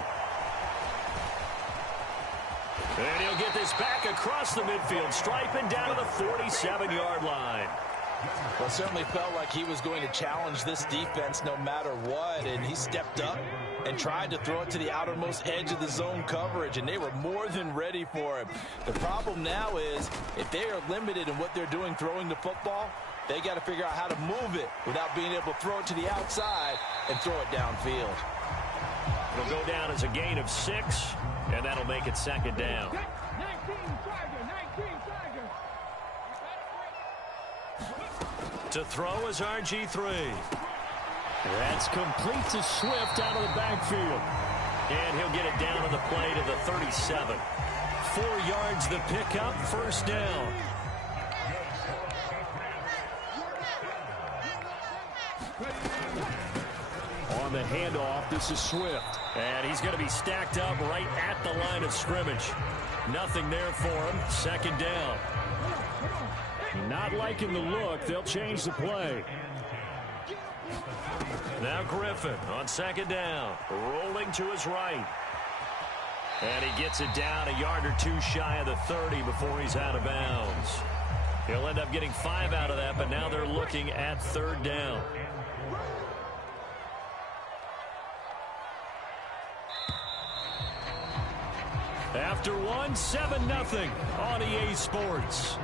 And he'll get this back across the midfield stripe and down to the 47-yard line. Well, it certainly felt like he was going to challenge this defense no matter what, and he stepped up and tried to throw it to the outermost edge of the zone coverage, and they were more than ready for him. The problem now is if they are limited in what they're doing throwing the football, they got to figure out how to move it without being able to throw it to the outside and throw it downfield. It'll go down as a gain of 6, and that'll make it second down. To throw is RG3. That's complete to Swift out of the backfield. And he'll get it down on the play to the 37. 4 yards the pickup, first down. On the handoff, this is Swift. And he's going to be stacked up right at the line of scrimmage. Nothing there for him. Second down. Not liking the look. They'll change the play. Now Griffin on second down. Rolling to his right. And he gets it down a yard or 2 shy of the 30 before he's out of bounds. He'll end up getting 5 out of that, but now they're looking at third down. After one, 7-0 on EA Sports.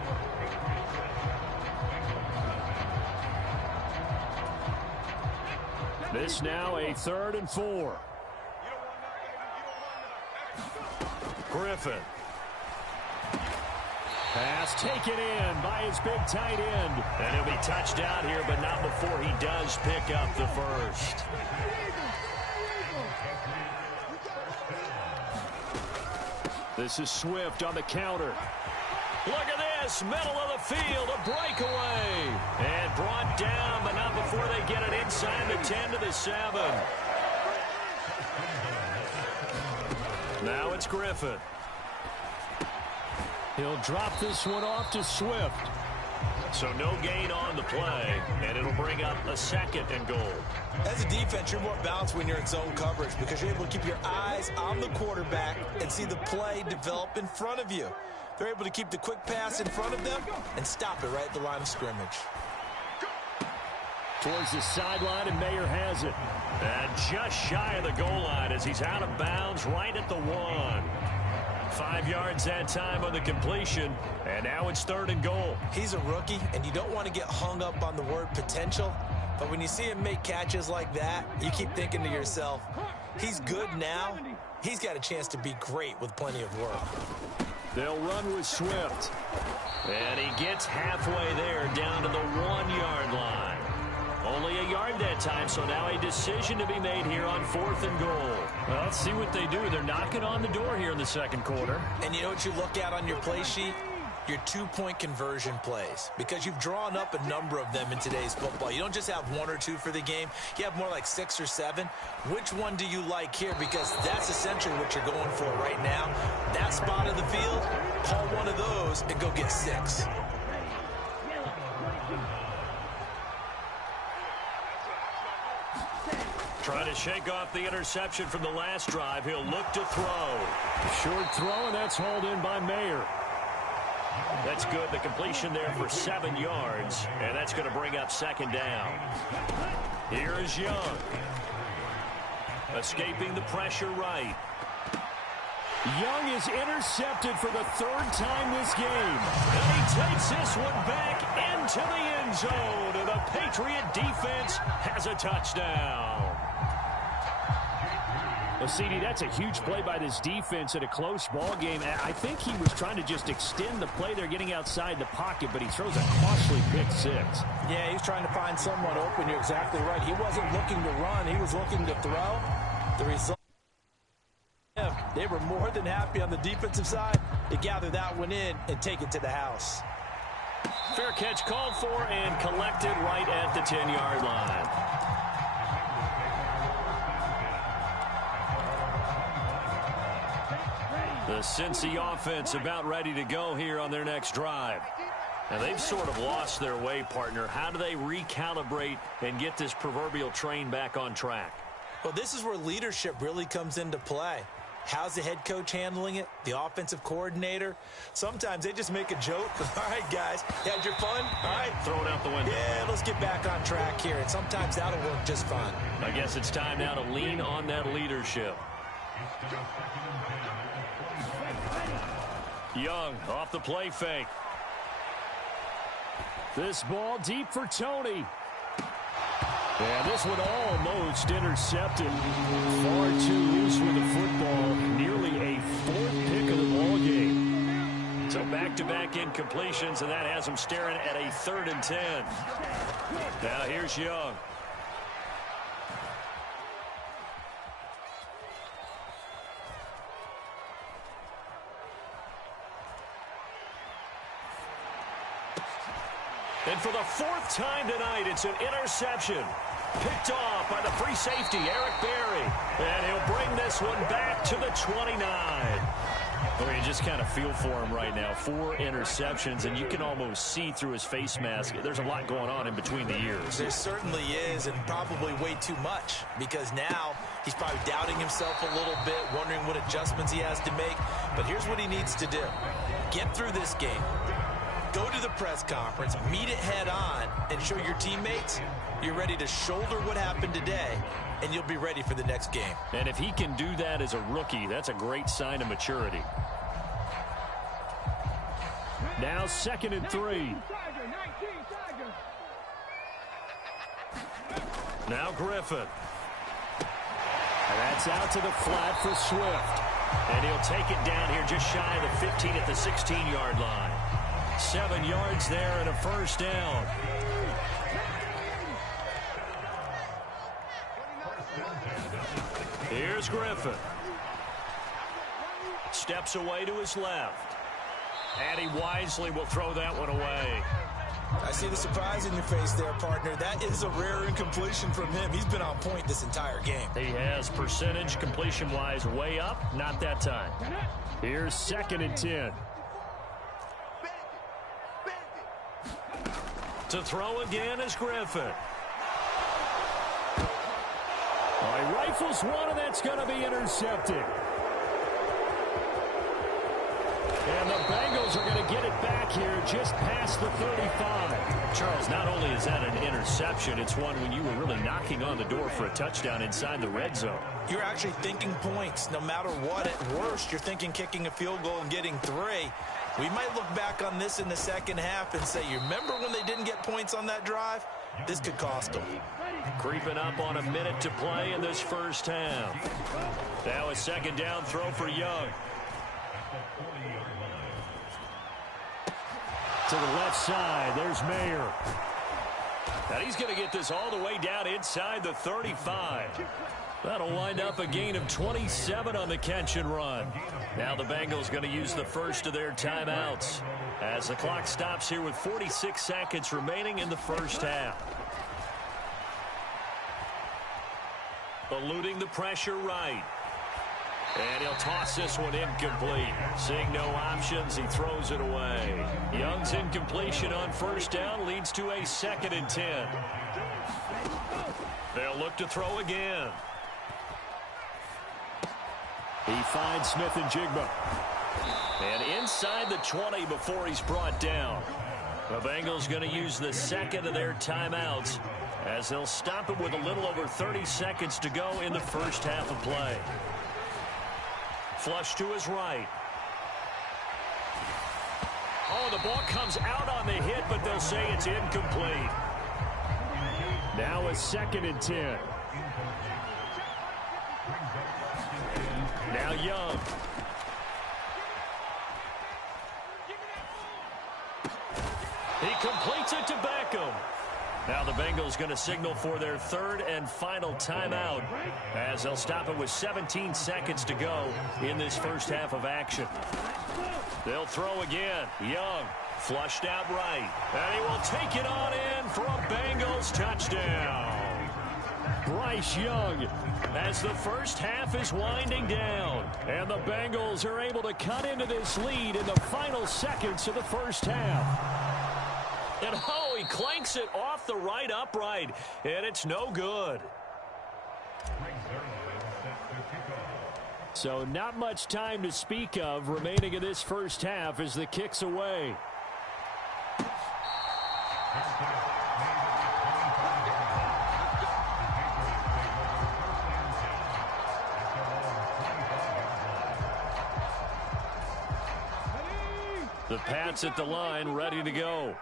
This now a 3rd and 4. Griffin. Pass taken in by his big tight end. And he'll be touched out here, but not before he does pick up the first. This is Swift on the counter. Look at this, middle of the field, a breakaway. And brought down, but not before they get it inside the 10 to the 7. Now it's Griffin. He'll drop this one off to Swift. So no gain on the play, and it'll bring up a 2nd and goal. As a defense, you're more balanced when you're in zone coverage because you're able to keep your eyes on the quarterback and see the play develop in front of you. They're able to keep the quick pass in front of them and stop it right at the line of scrimmage. Towards the sideline, and Mayer has it. And just shy of the goal line as he's out of bounds right at the 1. 5 yards that time on the completion, and now it's 3rd and goal. He's a rookie, and you don't want to get hung up on the word potential, but when you see him make catches like that, you keep thinking to yourself, he's good now. He's got a chance to be great with plenty of work. They'll run with Swift. And he gets halfway there down to the 1-yard line. Only a yard that time, so now a decision to be made here on 4th and goal. Well, let's see what they do. They're knocking on the door here in the second quarter. And you know what you look at on your play sheet? Your 2-point conversion plays, because you've drawn up a number of them in today's football. You don't just have 1 or 2 for the game. You have more like 6 or 7. Which one do you like here? Because that's essentially what you're going for right now. That spot of the field, call one of those and go get 6. Trying to shake off the interception from the last drive. He'll look to throw. Short throw, and that's hauled in by Mayer. That's good. The completion there for 7 yards, and that's going to bring up 2nd down. Here is Young. Escaping the pressure right. Young is intercepted for the 3rd time this game. And he takes this one back into the end zone, and the Patriot defense has a touchdown. Well, CD, that's a huge play by this defense in a close ball game. I think he was trying to just extend the play. They're getting outside the pocket, but he throws a costly pick 6. Yeah, he's trying to find someone open. You're exactly right. He wasn't looking to run. He was looking to throw. The result, they were more than happy on the defensive side to gather that one in and take it to the house. Fair catch called for and collected right at the 10-yard line. The Cincy offense about ready to go here on their next drive. Now, they've sort of lost their way, partner. How do they recalibrate and get this proverbial train back on track? Well, this is where leadership really comes into play. How's the head coach handling it? The offensive coordinator? Sometimes they just make a joke. All right, guys, you had your fun? All right. Throw it out the window. Yeah, let's get back on track here. And sometimes that'll work just fine. I guess it's time now to lean on that leadership. Young off the play fake. This ball deep for Tony. And this one almost intercepted. Far too loose with the football. Nearly a fourth pick of the ball game. So back-to-back incompletions, and that has him staring at a 3rd and 10. Now here's Young. And for the 4th time tonight, it's an interception. Picked off by the free safety, Eric Berry. And he'll bring this one back to the 29. Well, you just kind of feel for him right now. 4 interceptions, and you can almost see through his face mask. There's a lot going on in between the ears. There certainly is, and probably way too much, because now he's probably doubting himself a little bit, wondering what adjustments he has to make. But here's what he needs to do. Get through this game. Go to the press conference, meet it head on, and show your teammates you're ready to shoulder what happened today, and you'll be ready for the next game. And if he can do that as a rookie, that's a great sign of maturity. Now 2nd and 3. Now Griffin. And that's out to the flat for Swift. And he'll take it down here just shy of the 15 at the 16-yard line. 7 yards there and a 1st down. Here's Griffin. Steps away to his left. And he wisely will throw that one away. I see the surprise in your face there, partner. That is a rare incompletion from him. He's been on point this entire game. He has percentage completion-wise way up. Not that time. Here's 2nd and 10. To throw again is Griffin. He rifles one, and that's going to be intercepted. And the Bengals are going to get it back here just past the 35. Charles, not only is that an interception, it's one when you were really knocking on the door for a touchdown inside the red zone. You're actually thinking points. No matter what, at worst, you're thinking kicking a field goal and getting 3. We might look back on this in the second half and say, you remember when they didn't get points on that drive? This could cost them. Creeping up on a minute to play in this first half. Now a 2nd down throw for Young. To the left side, there's Mayer. And he's going to get this all the way down inside the 35. That'll wind up a gain of 27 on the catch and run. Now the Bengals going to use the first of their timeouts as the clock stops here with 46 seconds remaining in the first half. Eluding the pressure right. And he'll toss this one incomplete. Seeing no options, he throws it away. Young's incompletion on 1st down leads to a 2nd and 10. They'll look to throw again. He finds Smith and Jigba. And inside the 20 before he's brought down. The Bengals going to use the 2nd of their timeouts as they'll stop it with a little over 30 seconds to go in the first half of play. Flush to his right. Oh, the ball comes out on the hit, but they'll say it's incomplete. Now a 2nd and 10. Now Young. He completes it to Beckham. Now the Bengals going to signal for their 3rd and final timeout as they'll stop it with 17 seconds to go in this first half of action. They'll throw again. Young flushed out right. And he will take it on in for a Bengals touchdown. Bryce Young as the first half is winding down. And the Bengals are able to cut into this lead in the final seconds of the first half. And oh, he clanks it off the right upright, and it's no good. So not much time to speak of remaining in this first half as the kick's away. The Pats at the line, ready to go.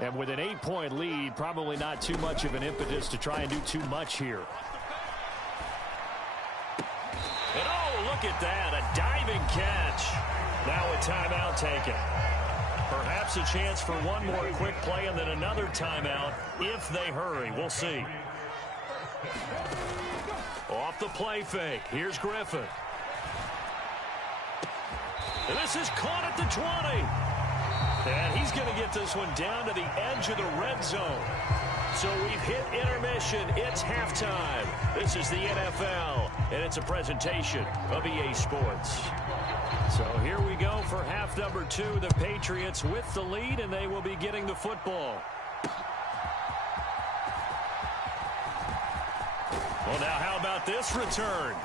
And with an 8-point lead, probably not too much of an impetus to try and do too much here. And oh, look at that, a diving catch. Now a timeout taken. Perhaps a chance for one more quick play and then another timeout if they hurry. We'll see. Off the play fake. Here's Griffin. And this is caught at the 20. And he's going to get this one down to the edge of the red zone. So we've hit intermission. It's halftime. This is the NFL, and it's a presentation of EA Sports. So here we go for half number 2. The Patriots with the lead, and they will be getting the football. Well, now how about this return?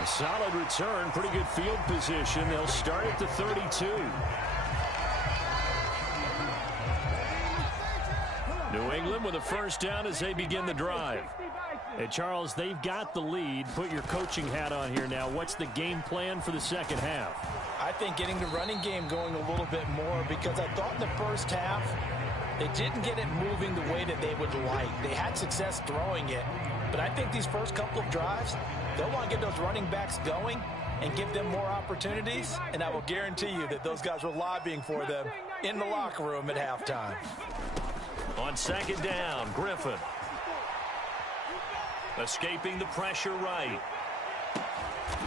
A solid return, pretty good field position. They'll start at the 32. New England with a first down as they begin the drive. Hey, Charles, they've got the lead. Put your coaching hat on here now. What's the game plan for the second half? I think getting the running game going a little bit more, because I thought in the first half they didn't get it moving the way that they would like. They had success throwing it, but I think these first couple of drives, they'll want to get those running backs going and give them more opportunities, and I will guarantee you that those guys were lobbying for them in the locker room at halftime. On second down, Griffin. Escaping the pressure right.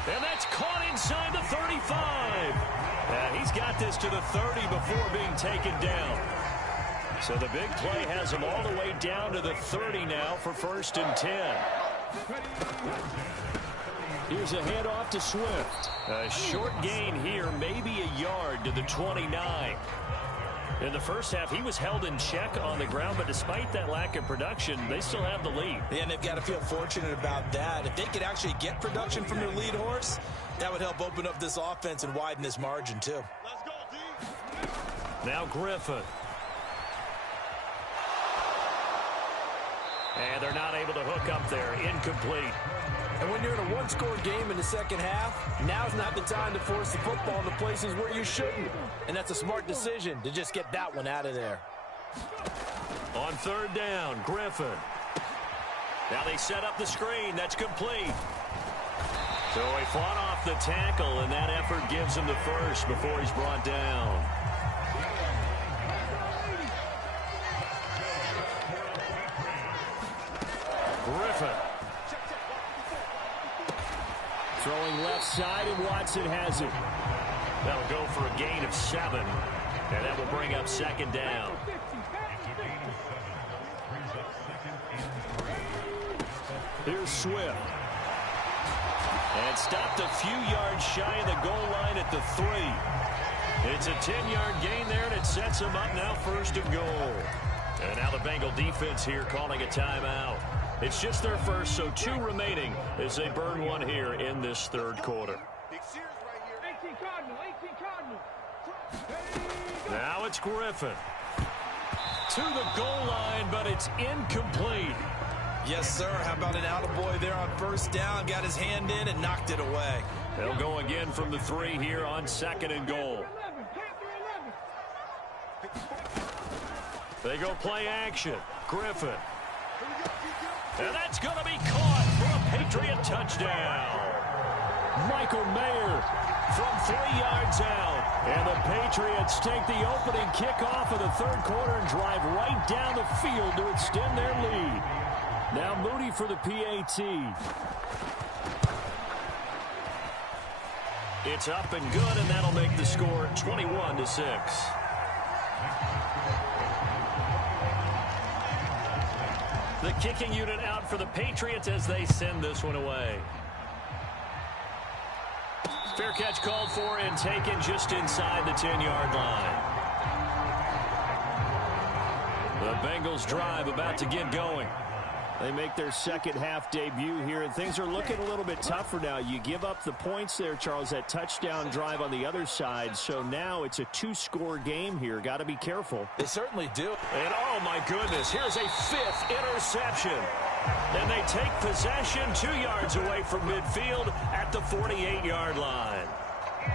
And that's caught inside the 35. And he's got this to the 30 before being taken down. So the big play has him all the way down to the 30 now for 1st and 10. Here's a handoff to Swift. A short gain here, maybe a yard to the 29. In the first half, he was held in check on the ground, but despite that lack of production, they still have the lead. Yeah, and they've got to feel fortunate about that. If they could actually get production from their lead horse, that would help open up this offense and widen this margin, too. Let's go, D. Now Griffin. And they're not able to hook up there. Incomplete. And when you're in a one-score game in the second half, now's not the time to force the football into places where you shouldn't. And that's a smart decision to just get that one out of there. On third down, Griffin. Now they set up the screen. That's complete. So he fought off the tackle, and that effort gives him the first before he's brought down. Griffin. Throwing left side, and Watson has it. That'll go for a gain of 7, and that will bring up second down. Here's Swift. And stopped a few yards shy of the goal line at the 3. It's a 10-yard gain there, and it sets him up now 1st and goal. And now the Bengal defense here calling a timeout. It's just their first, so 2 remaining as they burn one here in this third quarter. Now it's Griffin. To the goal line, but it's incomplete. Yes, sir. How about an attaboy there on first down? Got his hand in and knocked it away. They'll go again from the 3 here on 2nd and goal. They go play action. Griffin. And that's going to be caught for a Patriot touchdown. Michael Mayer from 3 yards out. And the Patriots take the opening kickoff of the third quarter and drive right down the field to extend their lead. Now Moody for the PAT. It's up and good, and that'll make the score 21-6. The kicking unit out for the Patriots as they send this one away. Fair catch called for and taken just inside the 10-yard line. The Bengals drive about to get going. They make their second half debut here, and things are looking a little bit tougher now. You give up the points there, Charles, that touchdown drive on the other side. So now it's a two-score game here. Got to be careful. They certainly do. And oh my goodness, here's a fifth interception. And they take possession 2 yards away from midfield at the 48-yard line.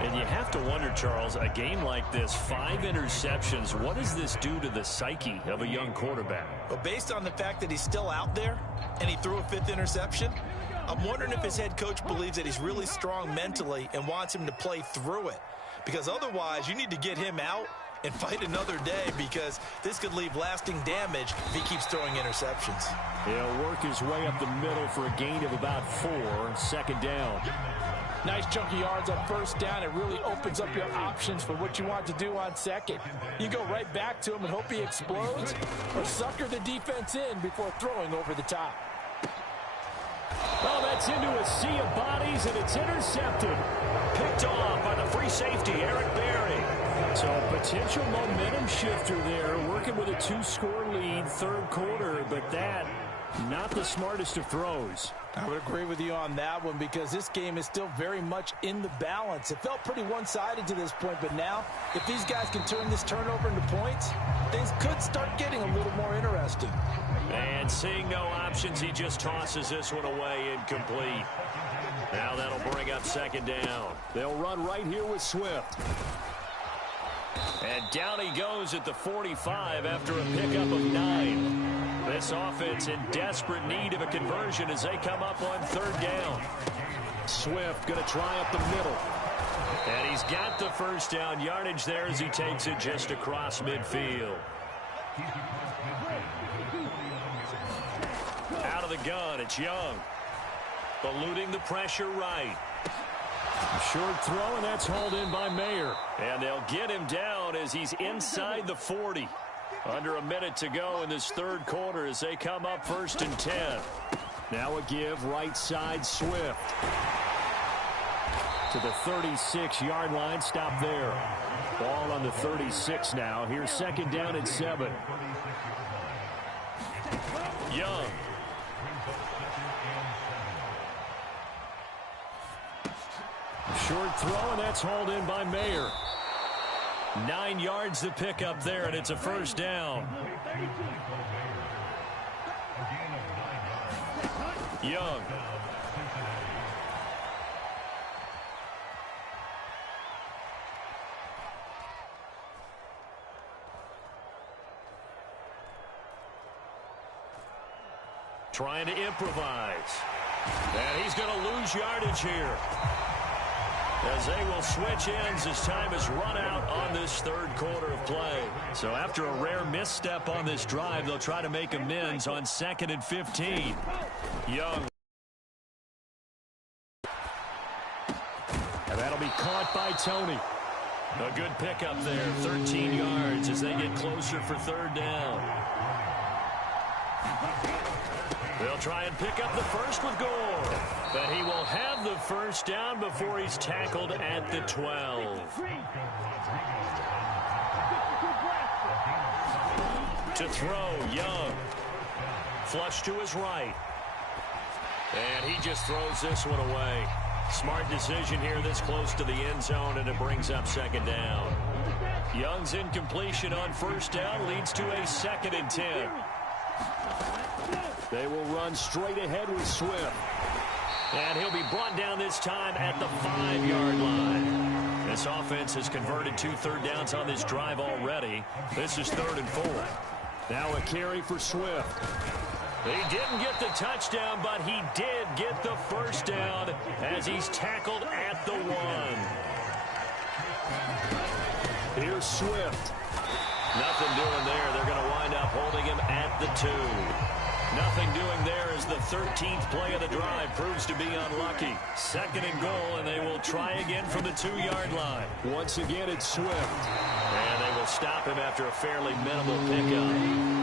And you have to wonder, Charles, a game like this, 5 interceptions, what does this do to the psyche of a young quarterback? But based on the fact that he's still out there and he threw a 5th interception, I'm wondering if his head coach believes that he's really strong mentally and wants him to play through it. Because otherwise, you need to get him out and fight another day, because this could leave lasting damage if he keeps throwing interceptions. He'll work his way up the middle for a gain of about 4, second down. Nice chunky yards on first down. It really opens up your options for what you want to do on second. You go right back to him and hope he explodes, or sucker the defense in before throwing over the top. Oh, that's into a sea of bodies, and it's intercepted. Picked off by the free safety, Eric Berry. So a potential momentum shifter there, working with a 2-score lead, third quarter, but that, not the smartest of throws. I would agree with you on that one, because this game is still very much in the balance. It felt pretty one-sided to this point, but now, if these guys can turn this turnover into points, things could start getting a little more interesting. And seeing no options, he just tosses this one away, incomplete. Now that'll bring up second down. They'll run right here with Swift. And down he goes at the 45 after a pickup of 9. This offense in desperate need of a conversion as they come up on third down. Swift going to try up the middle. And he's got the first down yardage there as he takes it just across midfield. Out of the gun, it's Young. Eluding the pressure right. Short throw, and that's hauled in by Mayer. And they'll get him down as he's inside the 40. Under a minute to go in this third quarter as they come up 1st and 10. Now a give right side Swift. To the 36-yard line, stop there. Ball on the 36 now. Here's second down and 7. Young. Short throw, and that's hauled in by Mayer. 9 yards to pick up there, and it's a first down. Young. Trying to improvise. And he's going to lose yardage here, as they will switch ends as time is run out on this third quarter of play. So after a rare misstep on this drive, they'll try to make amends on 2nd and 15. Young. And that'll be caught by Tony. A good pickup there, 13 yards as they get closer for third down. They'll try and pick up the first with Gore. But he will have the first down before he's tackled at the 12. To throw, Young. Flush to his right. And he just throws this one away. Smart decision here this close to the end zone, and it brings up second down. Young's incompletion on first down leads to a 2nd and 10. They will run straight ahead with Swift. And he'll be brought down this time at the 5-yard line. This offense has converted 2 third downs on this drive already. This is 3rd and 4. Now a carry for Swift. He didn't get the touchdown, but he did get the first down as he's tackled at the 1. Here's Swift. Nothing doing there. They're going to wind up holding him at the 2. Nothing doing there as the 13th play of the drive proves to be unlucky. 2nd and goal, and they will try again from the 2-yard line. Once again, it's Swift. And they will stop him after a fairly minimal pickup.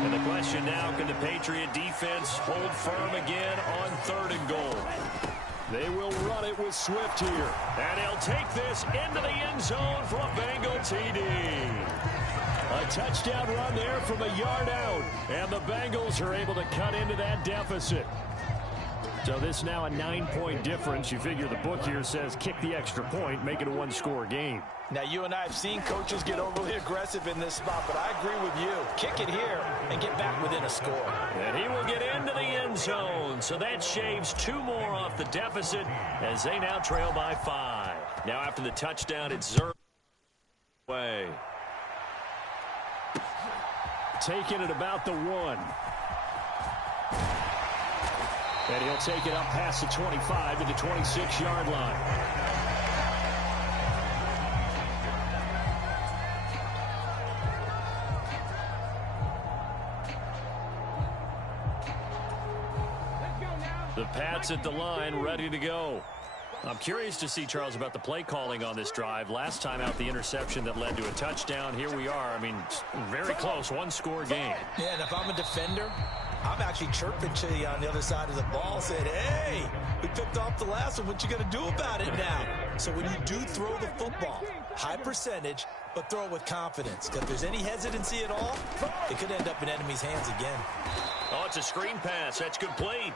And the question now, can the Patriot defense hold firm again on 3rd and goal? They will run it with Swift here. And he'll take this into the end zone for a Bengal TD. A touchdown run there from a yard out. And the Bengals are able to cut into that deficit. So this now a 9-point difference. You figure the book here says kick the extra point, make it a one-score game. Now, you and I have seen coaches get overly aggressive in this spot, but I agree with you. Kick it here and get back within a score. And he will get into the end zone. So that shaves 2 more off the deficit as they now trail by 5. Now after the touchdown, it's Zerb way. Taking it about the 1. And he'll take it up past the 25 to the 26-yard line. The Pats at the line, ready to go. I'm curious to see, Charles, about the play calling on this drive. Last time out, the interception that led to a touchdown. Here we are. I mean, very close, one-score game. Yeah, and if I'm a defender, I'm actually chirping to you on the other side of the ball, saying, hey, we picked off the last one. What you going to do about it now? So when you do throw the football, high percentage, but throw it with confidence. Because if there's any hesitancy at all, it could end up in enemy's hands again. Oh, it's a screen pass. That's complete.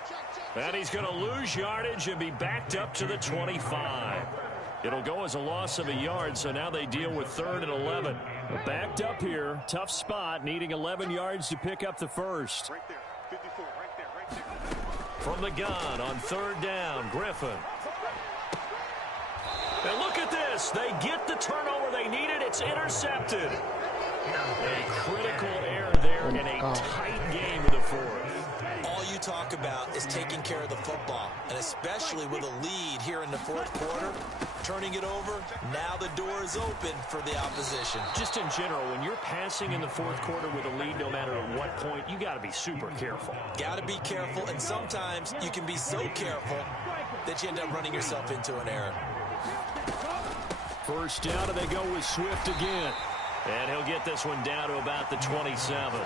And he's going to lose yardage and be backed up to the 25. It'll go as a loss of a yard, so now they deal with 3rd and 11. They're backed up here. Tough spot, needing 11 yards to pick up the first. Right there. 54, right there. From the gun on 3rd down, Griffin. And look at this. They get the turnover they needed. It's intercepted. A critical error there in a tight game in the 4th. All you talk about is taking care of the football, and especially with a lead here in the 4th quarter, turning it over, now the door is open for the opposition. Just in general, when you're passing in the 4th quarter with a lead, no matter at what point, you got to be super careful. Got to be careful, and sometimes you can be so careful that you end up running yourself into an error. First down, and they go with Swift again. And he'll get this one down to about the 27.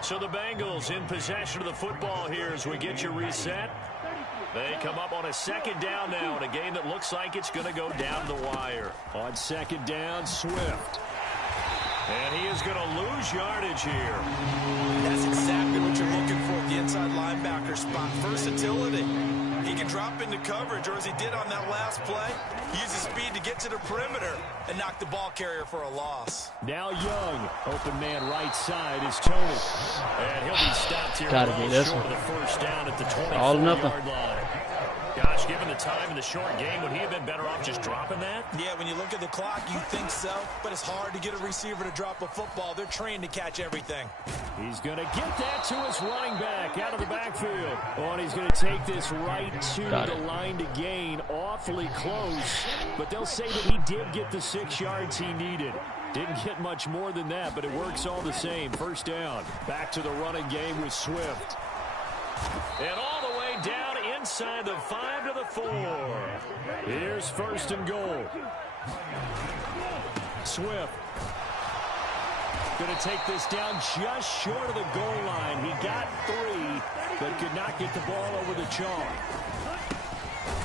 So the Bengals in possession of the football here as we get you reset. They come up on a 2nd down now in a game that looks like it's going to go down the wire. On 2nd down, Swift. And he is going to lose yardage here. That's exactly what you're looking for at the inside linebacker spot. Versatility. He can drop into coverage, or as he did on that last play, use his speed to get to the perimeter and knock the ball carrier for a loss. Now Young, open man right side is Tony. And he'll be stopped here Gotta be this short one. of the first down at the 24-yard All or nothing. line. Gosh, given the time in the short game, would he have been better off just dropping that? Yeah, when you look at the clock, you think so, but it's hard to get a receiver to drop a football. They're trained to catch everything. He's going to get that to his running back out of the backfield. Oh, and he's going to take this right to the line to gain. Awfully close, but they'll say that he did get the 6 yards he needed. Didn't get much more than that, but it works all the same. First down. Back to the running game with Swift. And all the way down inside the 5 to the 4. Here's 1st and goal. Swift going to take this down just short of the goal line. He got 3, but could not get the ball over the chalk.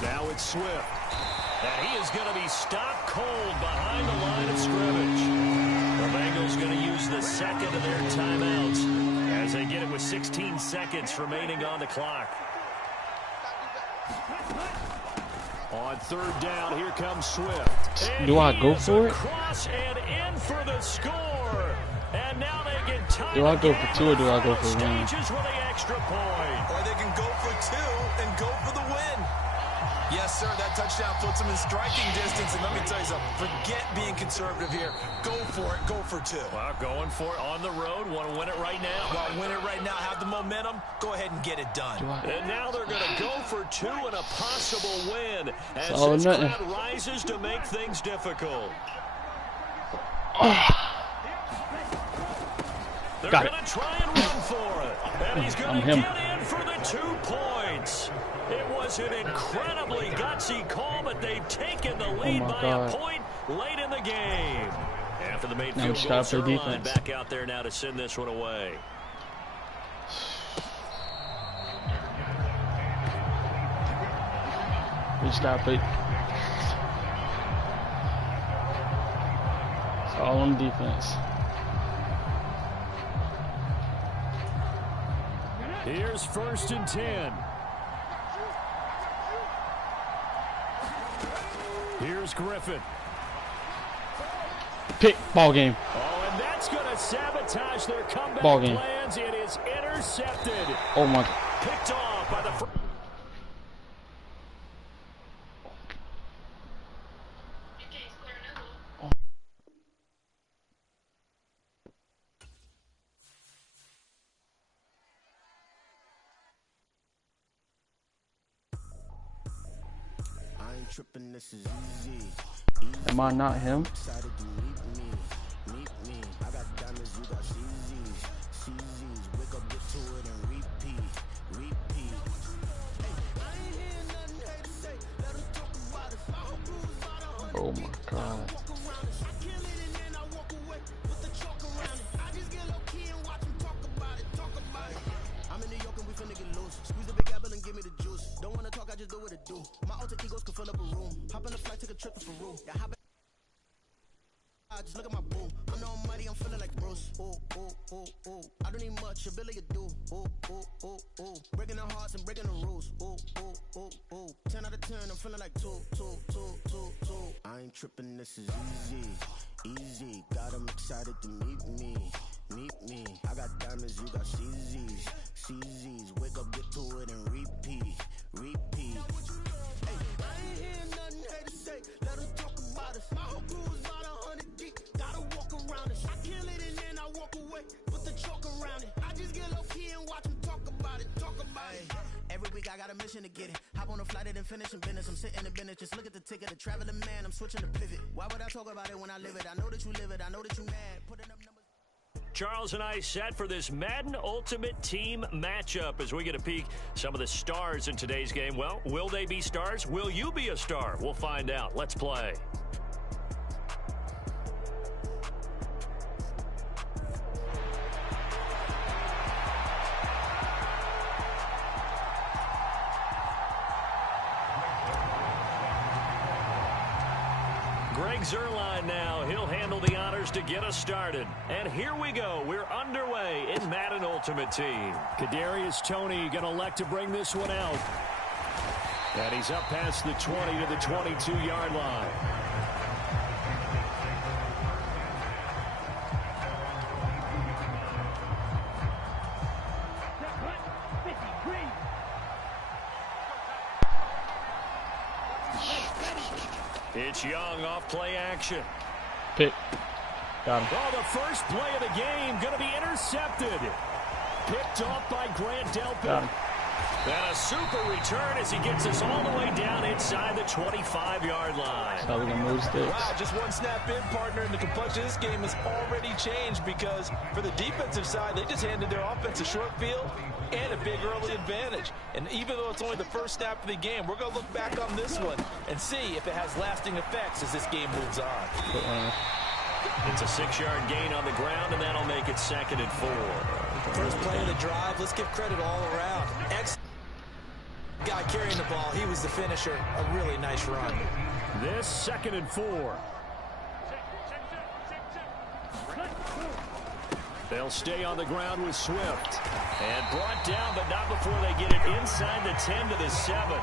Now it's Swift. And he is going to be stopped cold behind the line of scrimmage. The Bengals going to use the 2nd of their timeouts as they get it with 16 seconds remaining on the clock. On 3rd down, here comes Swift. And do I go for it? Cross and in for the score. And now they get time. Do I go for 2 or do I go for 1? Stages with the extra point. Or they can go for 2 and go for the win. Yes, sir, that touchdown puts them in striking distance. And let me tell you something, forget being conservative here. Go for it, go for 2. Well, going for it on the road. Want to win it right now? Want to win it right now, have the momentum, go ahead and get it done. And now they're going to go for 2 and a possible win as all or this nothing. crowd rises to make things difficult. They're Got going to try and run for it. And he's going to get in for the 2 points. It was an incredibly gutsy call, but they've taken the lead by a point late in the game. After the made field goal, Zerline back out there now to send this one away. We stop it. All on defense. Here's 1st and 10. Here's Griffin. Pick. Ball game. Oh, and that's going to sabotage their comeback Ball game. plans. It is intercepted. Oh my. Picked off by the... I ain't tripping, this is easy. Am I not him? Excited to meet me. I got diamonds, you got CZs. Wake up, get to it and repeat. Oh my God. I'm in New York and we finna get loose. Squeeze the big apple and give me the juice. Don't wanna talk, I just do what it do. My alter egos can fill up a room. Hop on a flight, take a trip to Peru. Yeah, hop just look at my boo. I'm no money, I'm feeling like Bruce. Ooh. I don't need much, ability to do. Ooh. Breaking the hearts and breaking the rules. Ooh. 10 out of 10, I'm feeling like two. I ain't tripping, this is easy. God, I'm excited to meet me. I got diamonds, you got CZs. Wake up, get to it and repeat. Hey, I ain't hearing nothing hate to say. Let them talk about us. My whole crew is about 100 deep. Gotta walk around it. I kill it and then I walk away. Put the chalk around it. I just get low key and watch them talk about it. Every week I got a mission to get it. Hop on a flight and then finish in business. I'm sitting in business. Just look at the ticket. The traveling man. I'm switching to pivot. Why would I talk about it when I live it? I know that you live it. I know that you mad. Putting up numbers. Charles and I set for this Madden Ultimate Team matchup as we get a peek some of the stars in today's game. Well, will they be stars? Will you be a star? We'll find out. Let's play. Greg Zuerlein now. He'll handle the honors to get us started. And here we go. We're underway in Madden Ultimate Team. Kadarius Toney going to elect to bring this one out. And he's up past the 20 to the 22-yard line. It's Young off play action. Pick. Got him. Oh, the first play of the game going to be intercepted. Picked off by Grant Delpit. Got him. And a super return as he gets us all the way down inside the 25-yard line. So we're going to move sticks. Wow, just one snap in, partner, and the complexion of this game has already changed because for the defensive side, they just handed their offense a short field and a big early advantage. And even though it's only the first snap of the game, we're going to look back on this one and see if it has lasting effects as this game moves on. It's a 6-yard gain on the ground, and that'll make it 2nd and 4. First play of the drive, let's give credit all around. Guy carrying the ball, he was the finisher. A really nice run. This 2nd and 4. They'll stay on the ground with Swift. And brought down, but not before they get it inside the 10 to the 7.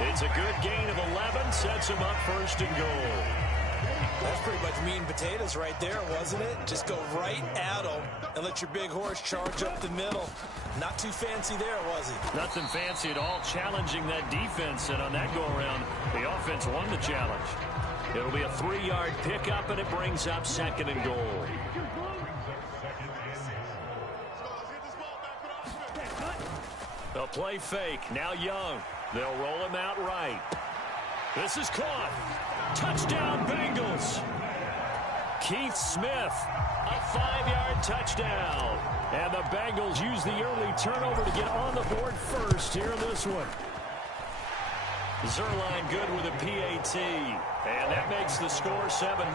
It's a good gain of 11, sets them up 1st and goal. That's pretty much meat and potatoes right there, wasn't it? Just go right at them and let your big horse charge up the middle. Not too fancy there, was he? Nothing fancy at all, challenging that defense. And on that go-around, the offense won the challenge. It'll be a 3-yard pickup, and it brings up 2nd and goal. They'll play fake. Now Young. They'll roll him out right. This is caught. Touchdown, Bengals. Keith Smith, a 5-yard touchdown. And the Bengals use the early turnover to get on the board first here in this one. Zuerlein good with a PAT. And that makes the score 7-0.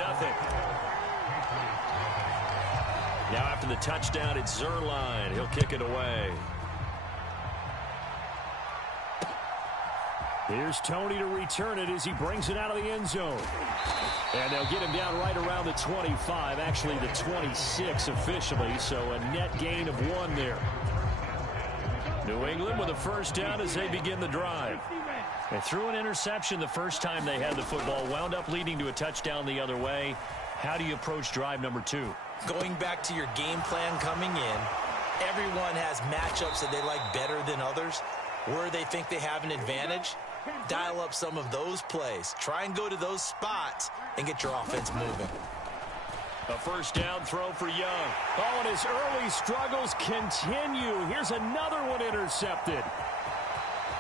Now after the touchdown, it's Zuerlein. He'll kick it away. Here's Tony to return it as he brings it out of the end zone. And they'll get him down right around the 25, actually the 26 officially, so a net gain of 1 there. New England with a first down as they begin the drive. They threw an interception the first time they had the football, wound up leading to a touchdown the other way. How do you approach drive number 2? Going back to your game plan coming in, everyone has matchups that they like better than others. Where they think they have an advantage, dial up some of those plays. Try and go to those spots and get your offense moving. A first down throw for Young. Oh, and his early struggles continue. Here's another one intercepted.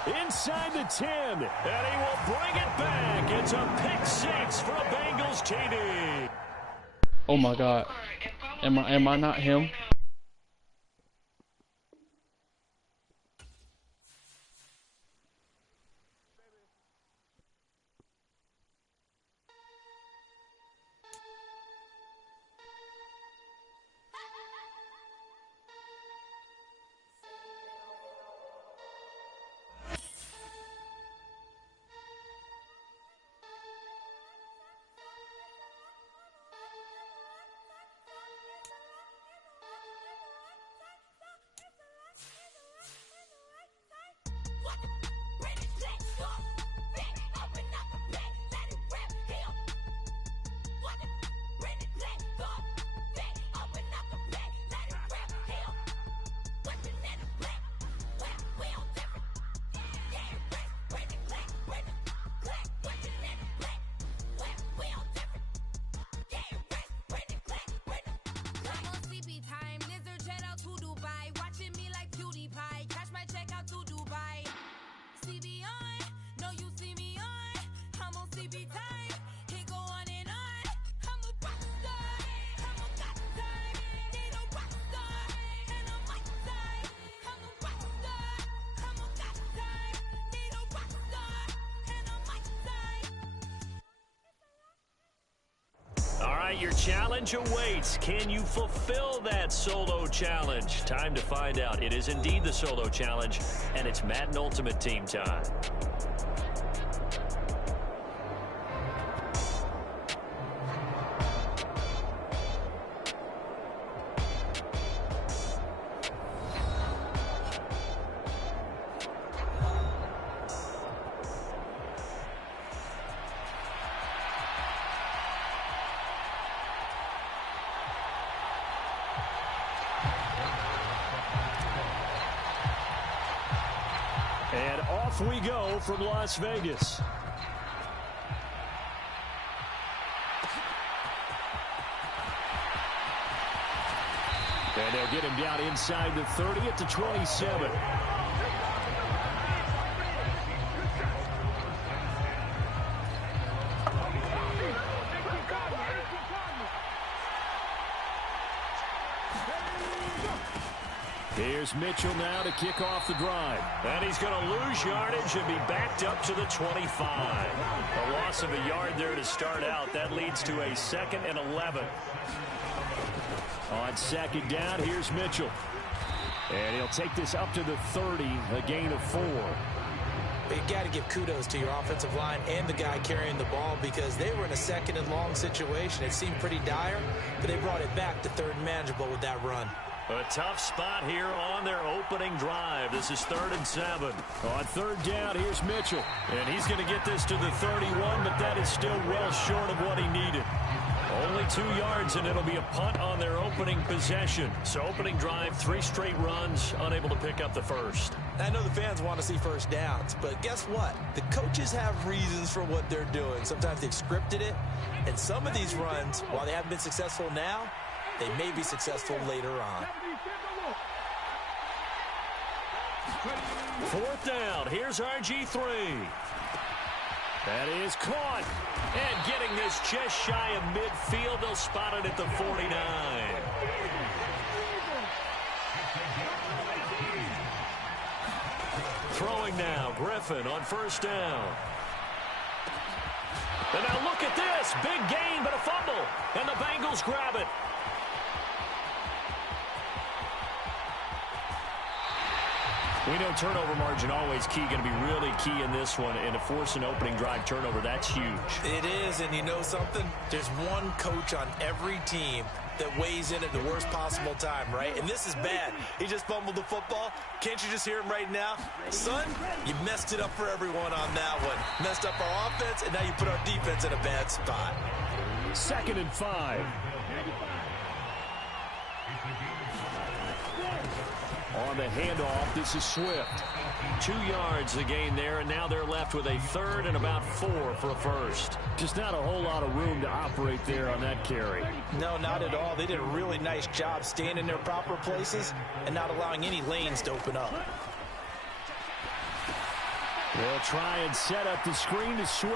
Inside the 10, and he will bring it back. It's a pick 6 for a Bengals TD. Oh my God. Am I not him? Your challenge awaits. Can you fulfill that solo challenge? Time to find out. It is indeed the solo challenge, and it's Madden Ultimate Team time. And off we go from Las Vegas. And they'll get him down inside the 30 at the 27. Here's Mitchell now to kick off the drive. And he's going to lose yardage and be backed up to the 25. A loss of a yard there to start out. That leads to a 2nd and 11. On second down, here's Mitchell. And he'll take this up to the 30, a gain of 4. But you got to give kudos to your offensive line and the guy carrying the ball because they were in a 2nd and long situation. It seemed pretty dire, but they brought it back to 3rd and manageable with that run. A tough spot here on their opening drive. This is 3rd and 7. On 3rd down, here's Mitchell. And he's going to get this to the 31, but that is still well short of what he needed. Only 2 yards, and it'll be a punt on their opening possession. So opening drive, 3 straight runs, unable to pick up the first. I know the fans want to see first downs, but guess what? The coaches have reasons for what they're doing. Sometimes they've scripted it, and some of these runs, while they haven't been successful now, they may be successful later on. 4th down. Here's RG3. That is caught. And getting this just shy of midfield. They'll spot it at the 49. Throwing now. Griffin on 1st down. And now look at this. Big gain, but a fumble. And the Bengals grab it. We know turnover margin always key, going to be really key in this one, and to force an opening drive turnover, that's huge. It is, and you know something? There's one coach on every team that weighs in at the worst possible time, right? And this is bad. He just fumbled the football. Can't you just hear him right now? Son, you messed it up for everyone on that one. Messed up our offense, and now you put our defense in a bad spot. 2nd and 5. On the handoff, this is Swift. 2 yards the gain there, and now they're left with a 3rd and about 4 for a first. Just not a whole lot of room to operate there on that carry. No, not at all. They did a really nice job staying in their proper places and not allowing any lanes to open up. They'll try and set up the screen to Swift.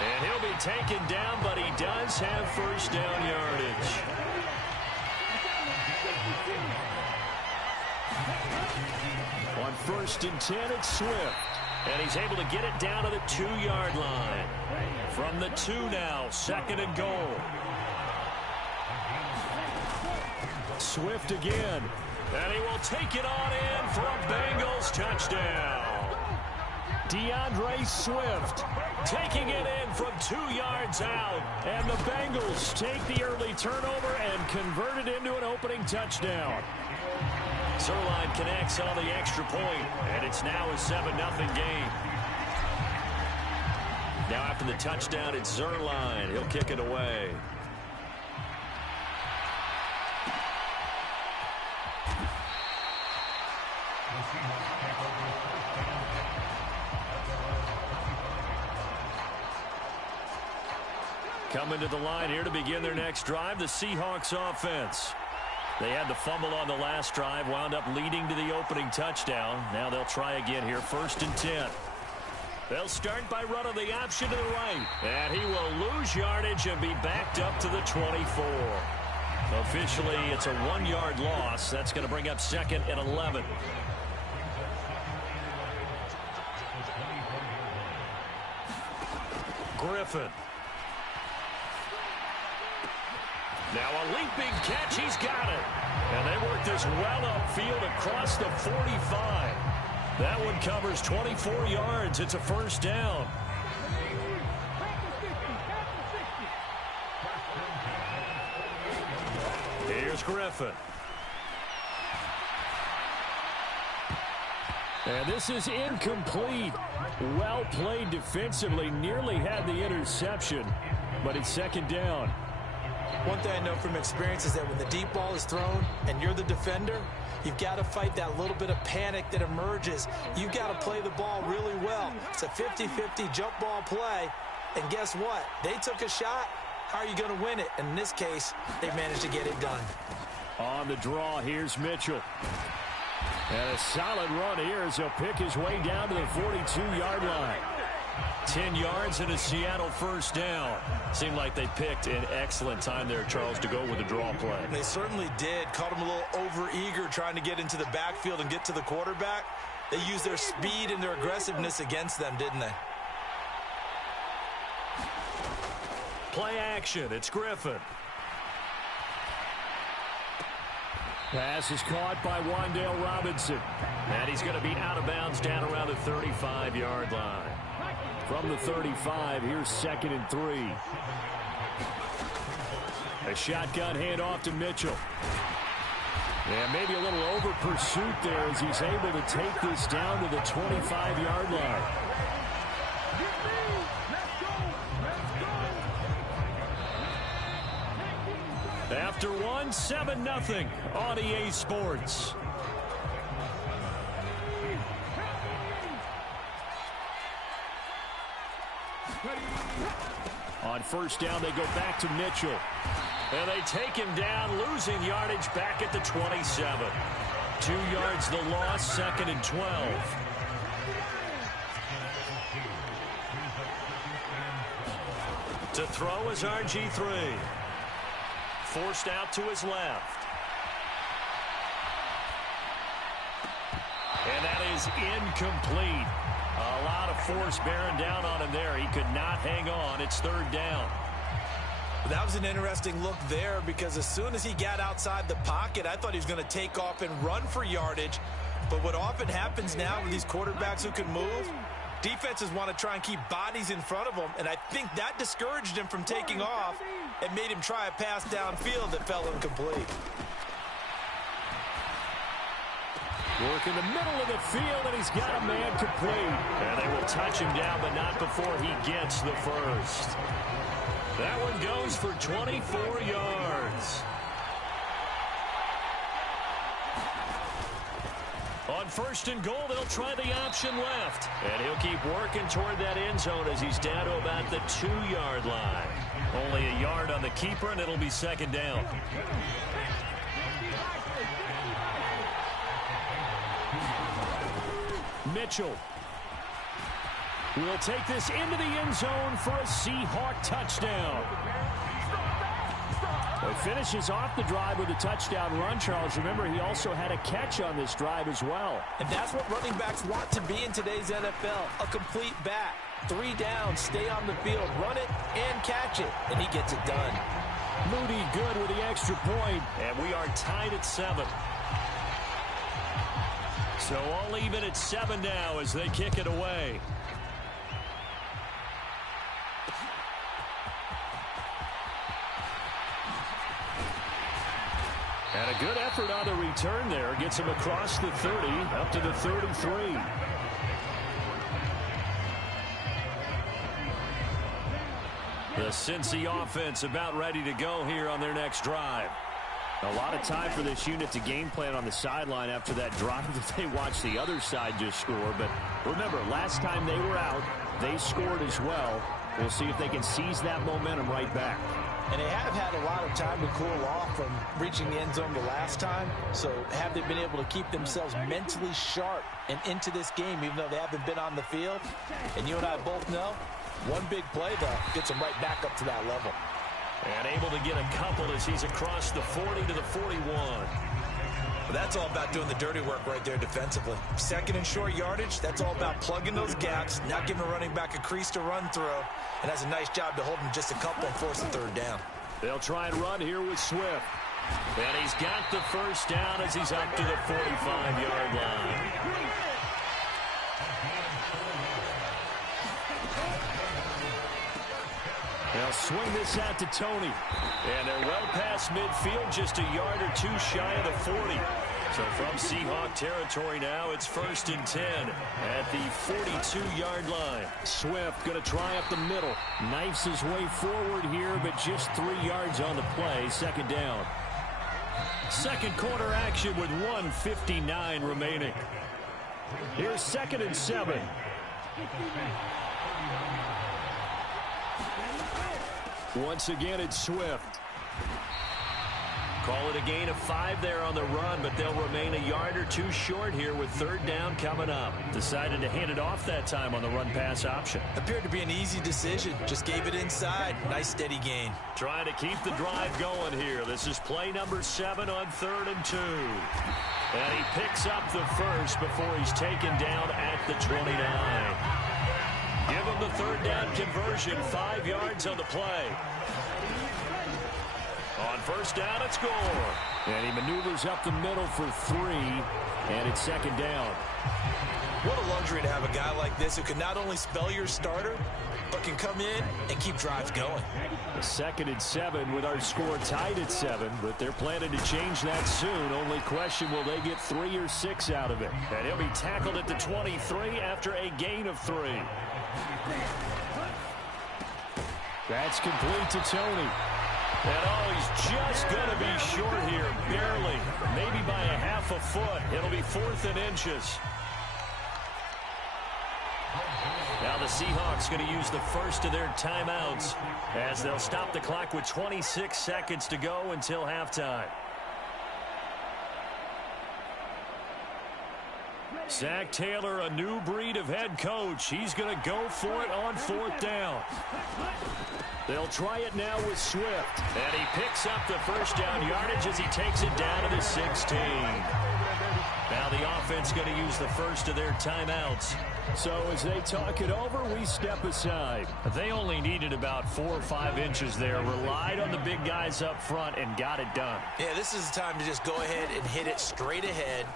And he'll be taken down, but he does have first down yardage. On 1st and 10, it's Swift. And he's able to get it down to the 2-yard line. From the 2 now, 2nd and goal. Swift again. And he will take it on in for a Bengals touchdown. DeAndre Swift taking it in from 2 yards out. And the Bengals take the early turnover and convert it into an opening touchdown. Zerline connects on the extra point, and it's now a 7-0 game. Now after the touchdown, it's Zerline. He'll kick it away. Coming to the line here to begin their next drive, the Seahawks offense. They had the fumble on the last drive, wound up leading to the opening touchdown. Now they'll try again here, 1st and 10. They'll start by running the option to the right. And he will lose yardage and be backed up to the 24. Officially, it's a 1-yard loss. That's going to bring up 2nd and 11. Griffin. Now a leaping catch, he's got it. And they work this well upfield across the 45. That one covers 24 yards. It's a first down. Here's Griffin. And this is incomplete. Well played defensively. Nearly had the interception, but it's 2nd down. One thing I know from experience is that when the deep ball is thrown and you're the defender, you've got to fight that little bit of panic that emerges. You've got to play the ball really well. It's a 50-50 jump ball play. And guess what? They took a shot. How are you going to win it? And in this case, they managed to get it done. On the draw, here's Mitchell. And a solid run here as he'll pick his way down to the 42-yard line. 10 yards and a Seattle first down. Seemed like they picked an excellent time there, Charles, to go with the draw play. They certainly did. Caught him a little over-eager trying to get into the backfield and get to the quarterback. They used their speed and their aggressiveness against them, didn't they? Play action. It's Griffin. Pass is caught by Wan'Dale Robinson. And he's going to be out of bounds down around the 35-yard line. From the 35, here's 2nd and 3. A shotgun handoff to Mitchell. And maybe a little over pursuit there as he's able to take this down to the 25-yard line. After one, 7-0 on EA Sports. On first down, they go back to Mitchell. And they take him down, losing yardage back at the 27. 2 yards the loss, 2nd and 12. To throw is RG3. Forced out to his left. And that is incomplete. A lot of force bearing down on him there. He could not hang on. It's 3rd down. That was an interesting look there because as soon as he got outside the pocket, I thought he was going to take off and run for yardage. But what often happens now with these quarterbacks who can move, defenses want to try and keep bodies in front of them, and I think that discouraged him from taking off and made him try a pass downfield that fell incomplete. Work in the middle of the field, and he's got a man complete. And they will touch him down, but not before he gets the first. That one goes for 24 yards. On first and goal, they'll try the option left. And he'll keep working toward that end zone as he's down to about the 2-yard line. Only a yard on the keeper, and it'll be second down. Mitchell will take this into the end zone for a Seahawk touchdown. He finishes off the drive with a touchdown run, Charles. Remember, he also had a catch on this drive as well. And that's what running backs want to be in today's NFL, a complete back. 3 down, stay on the field, run it, and catch it. And he gets it done. Moody good with the extra point, and we are tied at 7. So all even at 7 now as they kick it away. And a good effort on the return there. Gets him across the 30, up to the 33. The Cincy offense about ready to go here on their next drive. A lot of time for this unit to game plan on the sideline after that drive that they watched the other side just score. But remember, last time they were out, they scored as well. We'll see if they can seize that momentum right back. And they have had a lot of time to cool off from reaching the end zone the last time. So have they been able to keep themselves mentally sharp and into this game, even though they haven't been on the field? And you and I both know, one big play, though, gets them right back up to that level. And able to get a couple as he's across the 40 to the 41. Well, that's all about doing the dirty work right there defensively. Second and short yardage, that's all about plugging those gaps, not giving a running back a crease to run through, and has a nice job to hold him just a couple and force a third down. They'll try and run here with Swift. And he's got the first down as he's up to the 45-yard line. They'll swing this out to Tony. And they're well past midfield, just a yard or two shy of the 40. So from Seahawk territory now, it's 1st and 10 at the 42-yard line. Swift going to try up the middle. Knifes his way forward here, but just 3 yards on the play. Second down. Second quarter action with 1:59 remaining. Here's 2nd and 7. Once again, it's Swift. Call it a gain of 5 there on the run, but they'll remain a yard or two short here with 3rd down coming up. Decided to hand it off that time on the run-pass option. Appeared to be an easy decision. Just gave it inside. Nice steady gain. Trying to keep the drive going here. This is play number 7 on 3rd and 2. And he picks up the first before he's taken down at the 29. Give him the 3rd down conversion, 5 yards on the play. On 1st down, it's Gore. And he maneuvers up the middle for 3, and it's 2nd down. What a luxury to have a guy like this who can not only spell your starter, but can come in and keep drives going. 2nd and 7 with our score tied at 7, but they're planning to change that soon. Only question, will they get 3 or 6 out of it? And he'll be tackled at the 23 after a gain of 3. That's complete to Tony. And oh, he's just going to be short here, barely, maybe by a half a foot. It'll be 4th and inches. Now the Seahawks going to use the first of their timeouts as they'll stop the clock with 26 seconds to go until halftime. Zach Taylor, a new breed of head coach. He's going to go for it on 4th down. They'll try it now with Swift. And he picks up the 1st down yardage as he takes it down to the 16. Now the offense going to use the first of their timeouts. So as they talk it over, we step aside. They only needed about 4 or 5 inches there, relied on the big guys up front, and got it done. Yeah, this is the time to just go ahead and hit it straight ahead.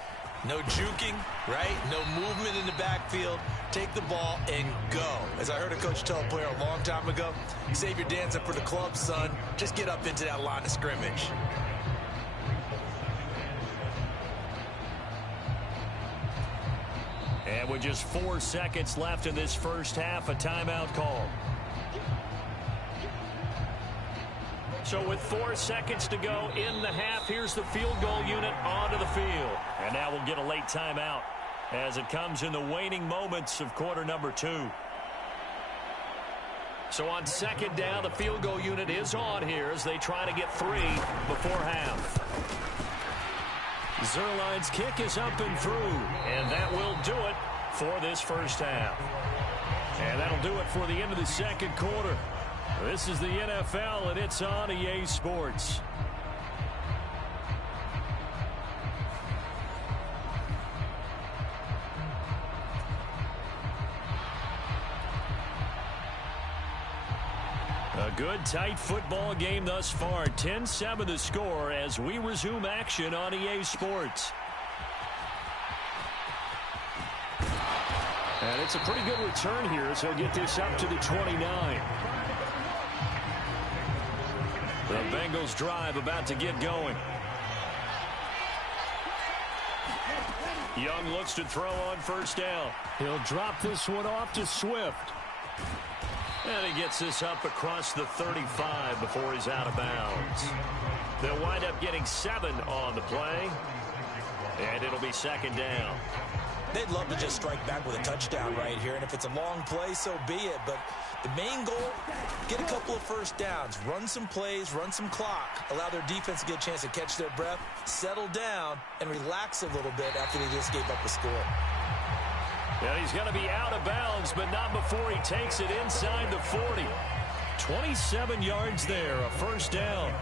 No juking, right? No movement in the backfield. Take the ball and go. As I heard a coach tell a player a long time ago, save your dancing for the club, son. Just get up into that line of scrimmage. And with just 4 seconds left in this first half, a timeout call. So with 4 seconds to go in the half, here's the field goal unit onto the field. And now we'll get a late timeout as it comes in the waning moments of quarter number 2. So on second down, the field goal unit is on here as they try to get 3 before half. Zerline's kick is up and through, and that will do it for this first half. And that'll do it for the end of the second quarter. This is the NFL, and it's on EA Sports. A good, tight football game thus far. 10-7 the score as we resume action on EA Sports. And it's a pretty good return here as he'll get this up to the 29. The Bengals drive about to get going. Young looks to throw on first down. He'll drop this one off to Swift. And he gets this up across the 35 before he's out of bounds. They'll wind up getting 7 on the play. And it'll be second down. They'd love to just strike back with a touchdown right here. And if it's a long play, so be it. But the main goal, get a couple of first downs. Run some plays, run some clock. Allow their defense to get a chance to catch their breath, settle down, and relax a little bit after they just gave up a score. Yeah, he's going to be out of bounds, but not before he takes it inside the 40. 27 yards there, a first down.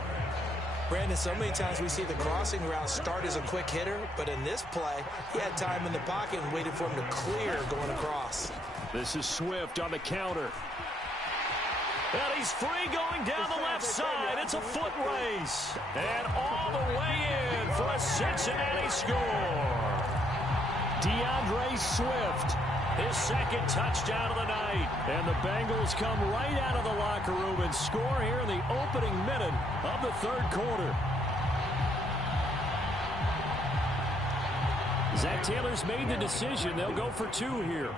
Brandon, so many times we see the crossing route start as a quick hitter, but in this play, he had time in the pocket and waited for him to clear going across. This is Swift on the counter. And he's free going down the left side. It's a foot race. And all the way in for a Cincinnati score. DeAndre Swift, his second touchdown of the night. And the Bengals come right out of the locker room and score here in the opening minute of the third quarter. Zach Taylor's made the decision. They'll go for 2 here.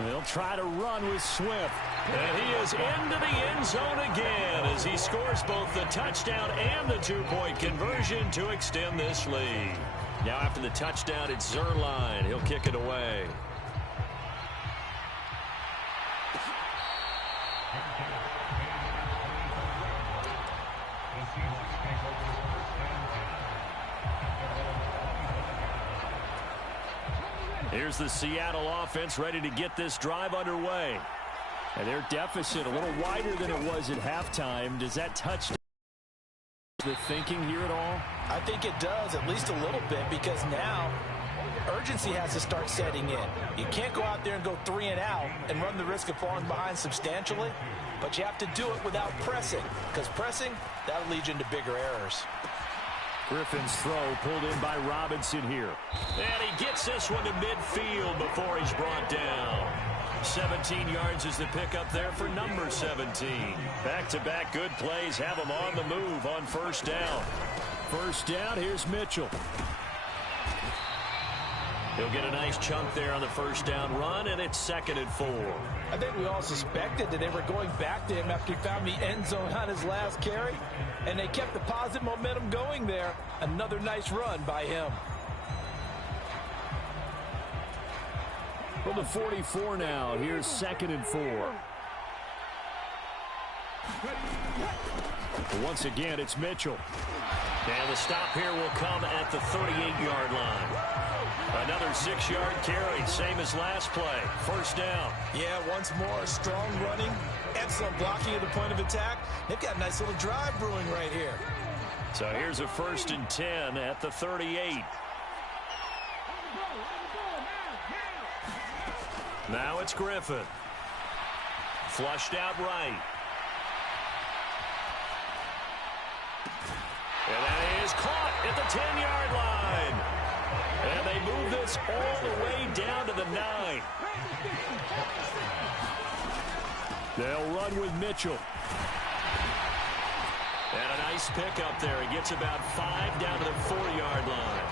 They'll try to run with Swift. And he is into the end zone again as he scores both the touchdown and the 2-point conversion to extend this lead. Now after the touchdown, it's Zerline. He'll kick it away. Here's the Seattle offense ready to get this drive underway. And their deficit a little wider than it was at halftime. Does that touch the thinking here at all? I think it does, at least a little bit, because now urgency has to start setting in. You can't go out there and go 3 and out and run the risk of falling behind substantially, but you have to do it without pressing, because pressing, that'll lead you into bigger errors. Griffin's throw pulled in by Robinson here. And he gets this one to midfield before he's brought down. 17 yards is the pickup there for number 17. Back-to-back good plays have him on the move on first down. First down, here's Mitchell. He'll get a nice chunk there on the first down run, and it's 2nd and 4. I think we all suspected that they were going back to him after he found the end zone on his last carry, and they kept the positive momentum going there. Another nice run by him. From the 44 now, here's 2nd and 4. Once again, it's Mitchell. And the stop here will come at the 38-yard line. Another 6-yard carry, same as last play. First down. Yeah, once more, strong running, excellent blocking at the point of attack. They've got a nice little drive brewing right here. So here's a 1st and 10 at the 38. Now it's Griffin. Flushed out right. And that is caught at the 10-yard line. And they move this all the way down to the 9. They'll run with Mitchell. And a nice pickup there. He gets about 5 down to the 4-yard line.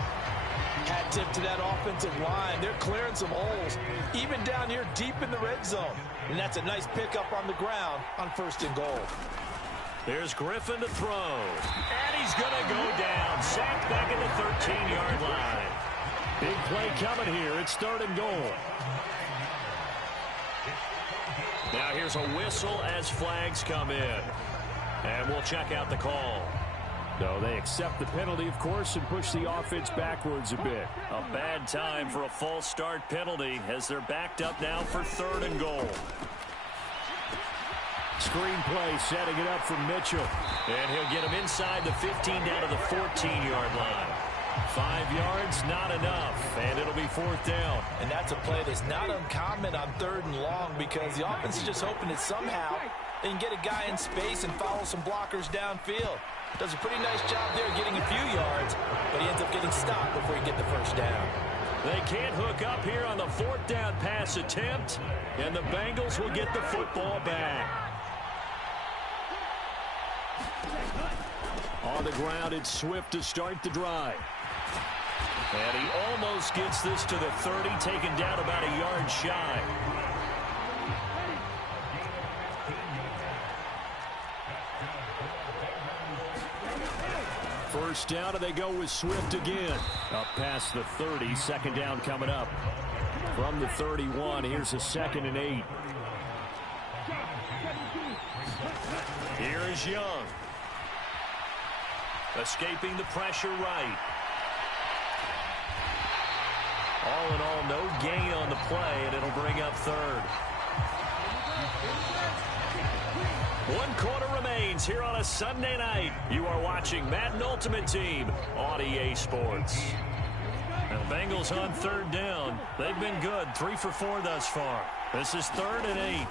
Hat tip to that offensive line. They're clearing some holes, even down here deep in the red zone. And that's a nice pickup on the ground on 1st and goal. There's Griffin to throw. And he's going to go down. Sacked back at the 13-yard line. Big play coming here. It's 3rd and goal. Now here's a whistle as flags come in. And we'll check out the call. No, they accept the penalty, of course, and push the offense backwards a bit. A bad time for a false start penalty as they're backed up now for 3rd and goal. Screen play setting it up for Mitchell. And he'll get him inside the 15 down to the 14-yard line. 5 yards, not enough, and it'll be 4th down. And that's a play that's not uncommon on 3rd and long because the offense is just hoping that somehow they can get a guy in space and follow some blockers downfield. Does a pretty nice job there getting a few yards, but he ends up getting stopped before he gets the 1st down. They can't hook up here on the 4th down pass attempt, and the Bengals will get the football back. On the ground, it's Swift to start the drive. And he almost gets this to the 30, taken down about a yard shy. First down, and they go with Swift again. Up past the 30, 2nd down coming up. From the 31, here's a 2nd and 8. Here is Young. Escaping the pressure right. All in all, no gain on the play, and it'll bring up 3rd. 1 quarter remains here on a Sunday night. You are watching Madden Ultimate Team on EA Sports. And the Bengals on 3rd down. They've been good, 3 for 4 thus far. This is 3rd and 8.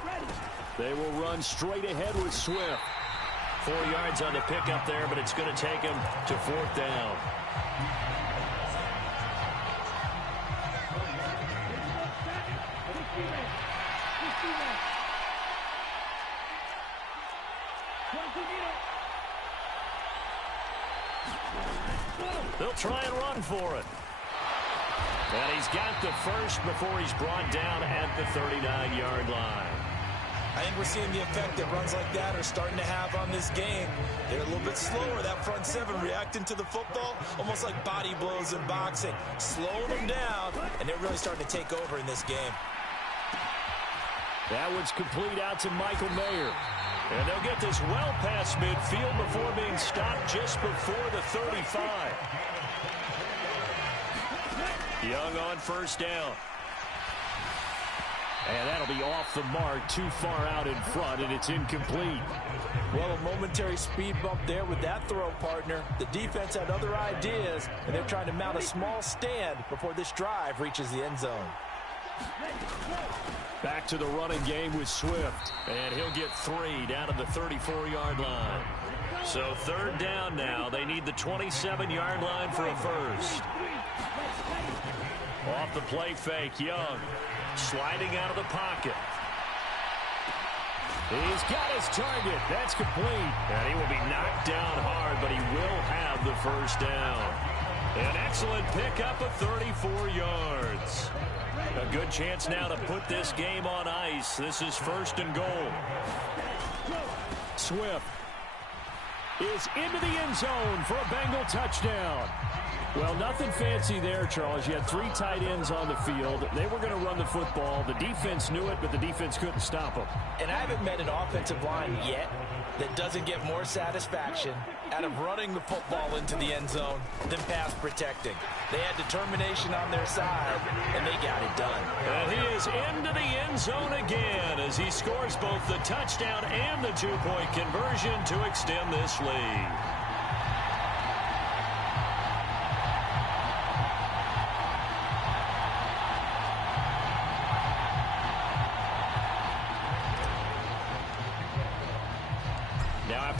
They will run straight ahead with Swift. 4 yards on the pickup there, but it's going to take him to 4th down. They'll try and run for it. And he's got the 1st before he's brought down at the 39-yard line. I think we're seeing the effect that runs like that are starting to have on this game. They're a little bit slower, that front 7 reacting to the football, almost like body blows in boxing, slowing them down, and they're really starting to take over in this game. That one's complete out to Michael Mayer. And they'll get this well past midfield before being stopped just before the 35. Young on 1st down. And that'll be off the mark, too far out in front, and it's incomplete. Well, a momentary speed bump there with that throw, partner. The defense had other ideas, and they're trying to mount a small stand before this drive reaches the end zone. Back to the running game with Swift. And he'll get 3 down to the 34-yard line. So 3rd down now. They need the 27-yard line for a 1st. Off the play fake, Young. Sliding out of the pocket. He's got his target. That's complete. And he will be knocked down hard, but he will have the 1st down. An excellent pickup of 34 yards. A good chance now to put this game on ice. This is 1st and goal. Swift is into the end zone for a Bengal touchdown. Well, nothing fancy there, Charles. You had 3 tight ends on the field. They were going to run the football. The defense knew it, but the defense couldn't stop them. And I haven't met an offensive line yet that doesn't get more satisfaction out of running the football into the end zone than pass protecting. They had determination on their side, and they got it done. And he is into the end zone again as he scores both the touchdown and the 2-point conversion to extend this lead.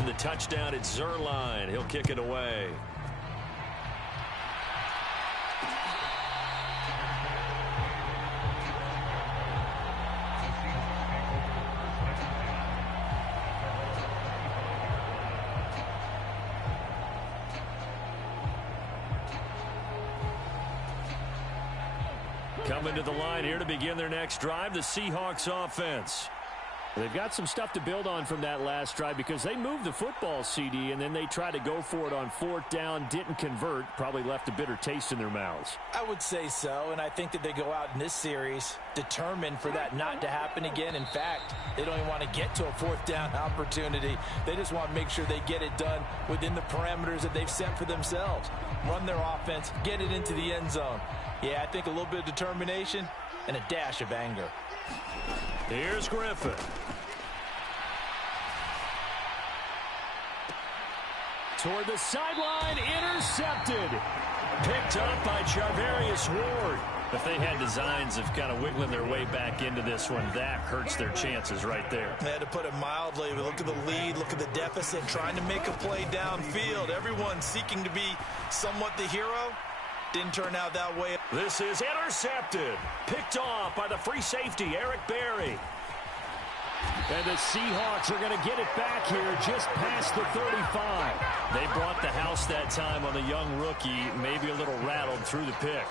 the touchdown. It's Zerline. He'll kick it away. Coming to the line here to begin their next drive, the Seahawks offense. They've got some stuff to build on from that last drive because they moved the football, CD, and then they tried to go for it on 4th down, didn't convert, probably left a bitter taste in their mouths. I would say so, and I think that they go out in this series determined for that not to happen again. In fact, they don't even want to get to a 4th down opportunity. They just want to make sure they get it done within the parameters that they've set for themselves. Run their offense, get it into the end zone. Yeah, I think a little bit of determination and a dash of anger. Here's Griffin. Toward the sideline, intercepted. Picked up by Charvarius Ward. If they had designs of kind of wiggling their way back into this one, that hurts their chances right there. They had to put it mildly. Look at the lead, look at the deficit, trying to make a play downfield. Everyone seeking to be somewhat the hero. Didn't turn out that way. This is intercepted. Picked off by the free safety, Eric Berry. And the Seahawks are going to get it back here just past the 35. They brought the house that time on the young rookie, maybe a little rattled through the pick.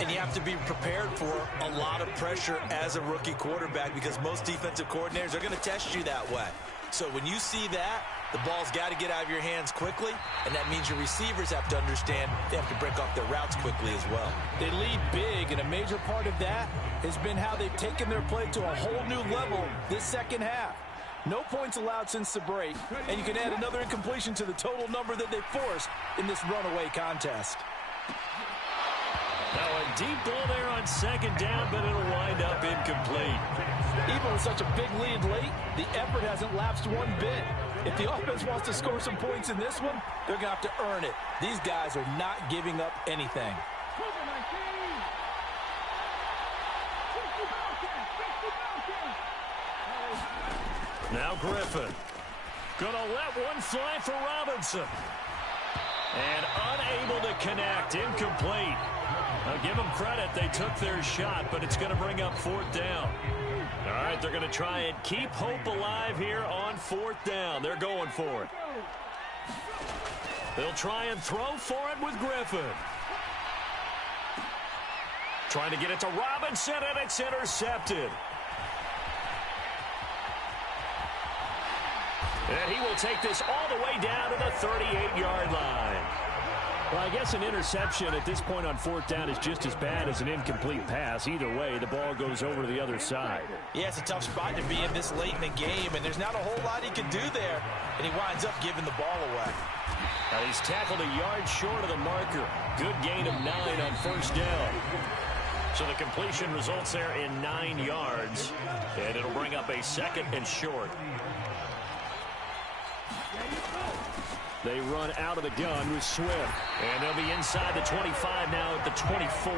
And you have to be prepared for a lot of pressure as a rookie quarterback because most defensive coordinators are going to test you that way. So when you see that, the ball's got to get out of your hands quickly, and that means your receivers have to understand they have to break off their routes quickly as well. They lead big, and a major part of that has been how they've taken their play to a whole new level this second half. No points allowed since the break, and you can add another incompletion to the total number that they forced in this runaway contest. Now a deep ball there on 2nd down, but it'll wind up incomplete. Even with such a big lead late, the effort hasn't lapsed one bit. If the offense wants to score some points in this one, they're going to have to earn it. These guys are not giving up anything. Now Griffin. Gonna let one fly for Robinson. And unable to connect. Incomplete. Now give them credit. They took their shot, but it's going to bring up 4th down. All right, they're going to try and keep hope alive here on 4th down. They're going for it. They'll try and throw for it with Griffin. Trying to get it to Robinson, and it's intercepted. And he will take this all the way down to the 38-yard line. Well, I guess an interception at this point on 4th down is just as bad as an incomplete pass. Either way, the ball goes over to the other side. Yeah, it's a tough spot to be in this late in the game, and there's not a whole lot he can do there, and he winds up giving the ball away. And he's tackled a yard short of the marker. Good gain of 9 on 1st down. So the completion results there in 9 yards, and it'll bring up a 2nd and short. They run out of the gun with Swift. And they'll be inside the 25 now at the 24.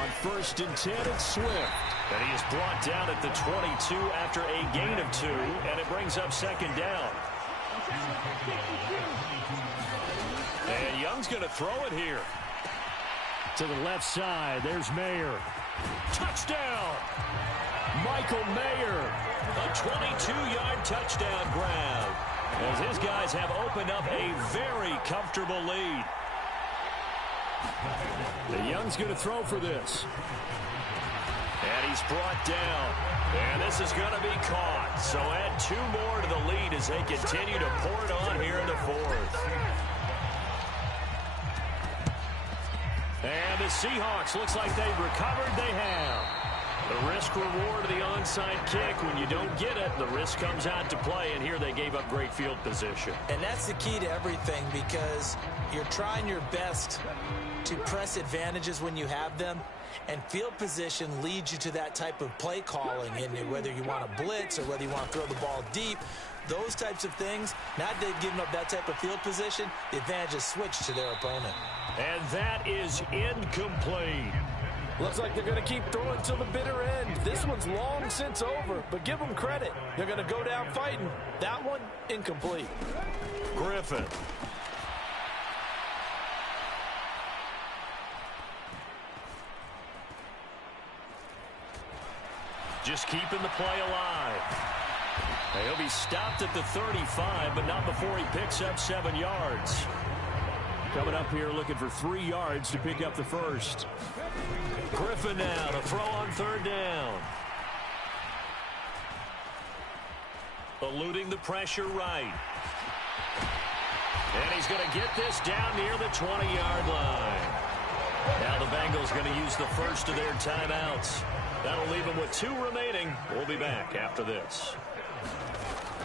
On 1st and 10, it's Swift. And he is brought down at the 22 after a gain of 2, and it brings up 2nd down. And Young's going to throw it here. To the left side, there's Mayer. Touchdown! Michael Mayer. A 22-yard touchdown grab. As his guys have opened up a very comfortable lead. The Young's going to throw for this. And he's brought down. And this is going to be caught. So add 2 more to the lead as they continue to pour it on here in the 4th. And the Seahawks, looks like they've recovered. They have. The risk-reward of the onside kick. When you don't get it, the risk comes out to play, and here they gave up great field position. And that's the key to everything because you're trying your best to press advantages when you have them, and field position leads you to that type of play calling, and whether you want to blitz or whether you want to throw the ball deep, those types of things, now that they've given up that type of field position, the advantage is switched to their opponent. And that is incomplete. Looks like they're going to keep throwing till the bitter end. This one's long since over, but give them credit. They're going to go down fighting. That one, incomplete. Griffin. Just keeping the play alive. He'll be stopped at the 35, but not before he picks up 7 yards. Coming up here looking for 3 yards to pick up the first. Griffin now to throw on 3rd down. Eluding the pressure right. And he's going to get this down near the 20-yard line. Now the Bengals going to use the first of their timeouts. That'll leave them with 2 remaining. We'll be back after this.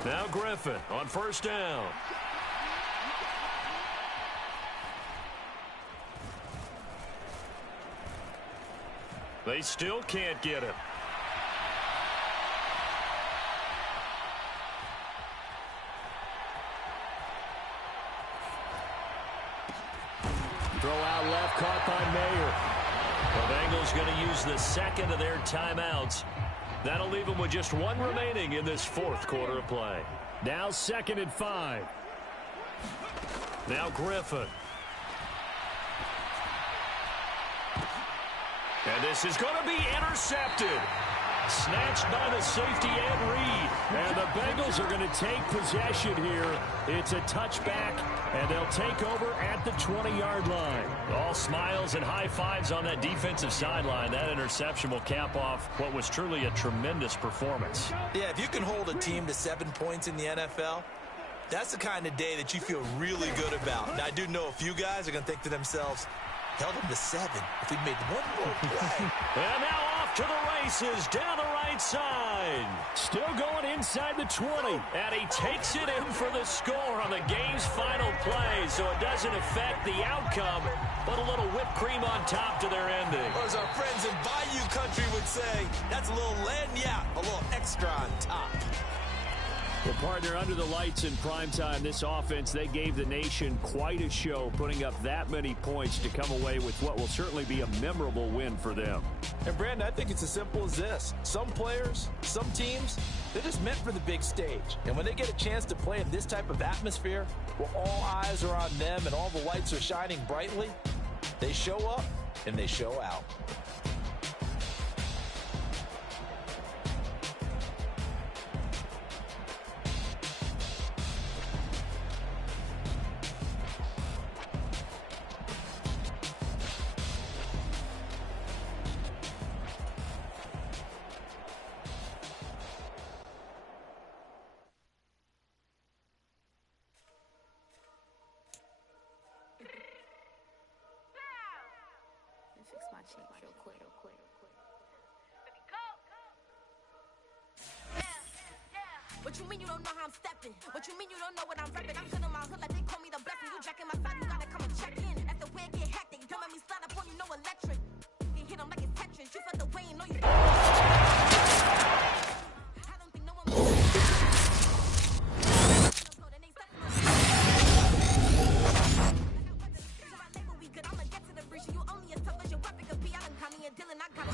Now Griffin on 1st down. They still can't get him. Throw out left, caught by Mayer. The Bengals going to use the second of their timeouts. That'll leave them with just 1 remaining in this 4th quarter of play. Now 2nd and 5. Now Griffin. And this is going to be intercepted. Snatched by the safety Ed Reed. And the Bengals are going to take possession here. It's a touchback, and they'll take over at the 20-yard line. All smiles and high fives on that defensive sideline. That interception will cap off what was truly a tremendous performance. Yeah, if you can hold a team to 7 points in the NFL, that's the kind of day that you feel really good about. Now, I do know a few guys are going to think to themselves, held them to 7 if we made 1 more play. And now off to the races down the right side. Still going inside the 20. And he takes it in for the score on the game's final play, so it doesn't affect the outcome, but a little whipped cream on top to their ending. Or as our friends in Bayou Country would say, that's a little lagniappe, a little extra on top. Well, partner, under the lights in primetime, this offense, they gave the nation quite a show, putting up that many points to come away with what will certainly be a memorable win for them. And, Brandon, I think it's as simple as this. Some players, some teams, they're just meant for the big stage. And when they get a chance to play in this type of atmosphere, where all eyes are on them and all the lights are shining brightly, they show up and they show out. What you mean you don't know how I'm stepping? What you mean you don't know what I'm repping? I'm good in my hood like they call me the blessing. You jacking my side, you gotta come and check in. That's the way it get hectic. Don't make me slide up on you, no electric. You hit them like it's Tetris. You felt the way, you know you. I don't think no one. I'ma get to the breach. You only as tough as your weapon could be. I done call me a Dylan. I got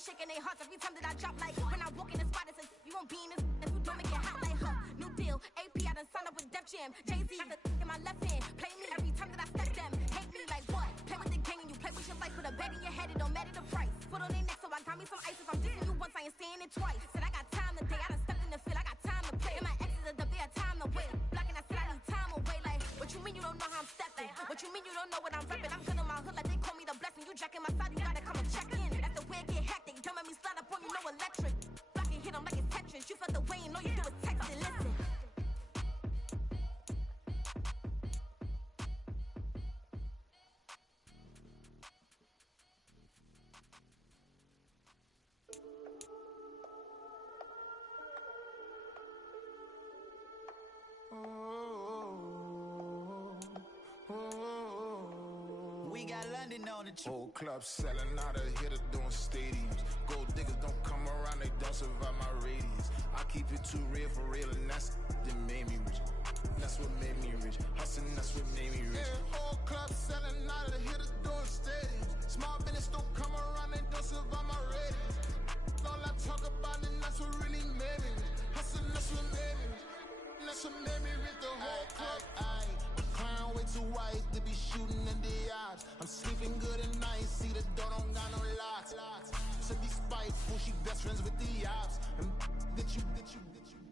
shaking their hearts every time that I drop. Like when I walk in the spot, it says you won't be in this if you don't make it hot like her. New deal, AP, I done signed up with Def Jam. Jay-Z got the in my left hand. Play me every time that I step them. Hate me like what? Play with the gang and you play with your life. Put a bet in your head, it don't matter the price. Put on their neck, so I got me some ice. If I'm dissing you once, I ain't saying it twice. Said I got time today, I done stepped in the field, I got time to play. And my exes are up there, time to wait. Blocking, I said I need time away. Like what you mean you don't know how I'm stepping? What you mean you don't know what I'm repping? I'm good in my hood like they call me the blessing. You jacking my side, you gotta come and check in. That's the way it get hectic. Don't make me slide up on you, no electric. Blocking, hit them like it's Tetris. You felt the way, and all you do is text and listen. we got London on the trip. Whole club selling out of hitter doing stadiums. Gold diggers don't come around, they don't survive my radius. I keep it too real for real, and that's that made me rich. That's what made me rich. Hustling, that's what made me rich. Yeah, whole club selling out of hitter doing stadiums. Small business don't come around, they don't survive my radius. All I talk about, and that's what really made me rich. Hustling, that's what made me rich. That's what made me rich. The whole club. The clown way too white to be shooting in the odds. I'm sleeping good at night. See the door don't got no locks. To be spiteful, she best friends with the ops. And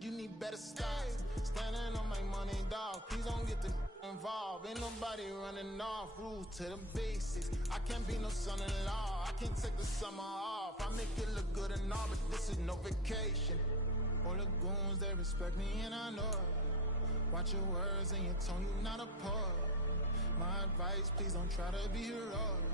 you need better stop. Standing on my money, dog. Please don't get the involved. Ain't nobody running off. Rules to the basics. I can't be no son-in-law. I can't take the summer off. I make it look good and all, but this is no vacation. All the goons, they respect me and I know it. Watch your words and your tone, you not a poet. My advice, please don't try to be heroic.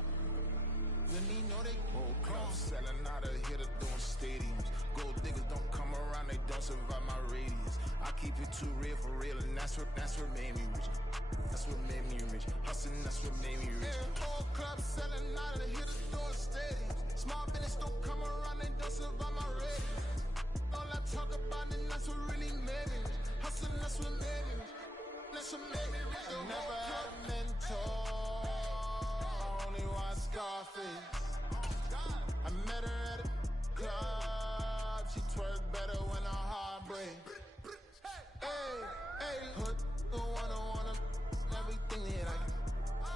Let me know they whole club selling out of hitter doing stadiums. Gold diggers don't come around, they don't survive my radius. I keep it too real for real, and that's what made me rich. That's what made me rich. Hustling, that's what made me rich. Yeah, whole club selling out of hitter doing stadiums. Small business don't come around, they don't survive my radius. All I talk about, and that's what really made me rich. Hustling, that's what made me rich. That's what made me rich. I never had a mentor. Only one Scarface. I met her at a club. She twerk better when her heart breaks. Hey, put the one on everything that I can.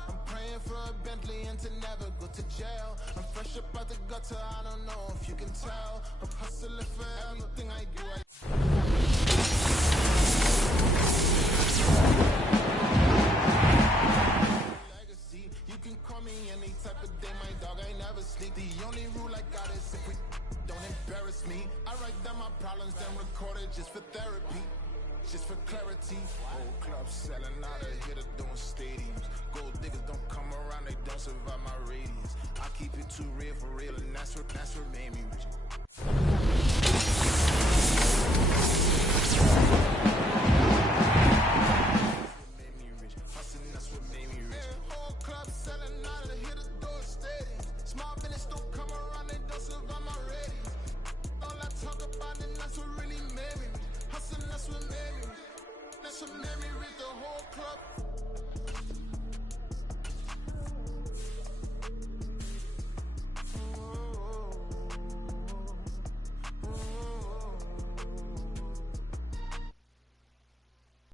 I'm praying for a Bentley and to never go to jail. I'm fresh up out the gutter, I don't know if you can tell. I'm hustling for everything I do. Legacy, you can call me any type of day, my dog, I never sleep. The only rule I got is if we don't embarrass me. I write down my problems, then record it just for therapy. Just for clarity. Whole club selling out of hitter doing stadiums. Gold diggers don't come around, they don't survive my radius. I keep it too real for real, and that's what made me rich. Hustling, that's what made me rich. Yeah, whole club selling out of hitter doing stadiums. Small business don't come around, they don't survive my radius. All I talk about, and that's what really made me rich. Hustling, that's what made me rich. That's what made me rich. The whole club.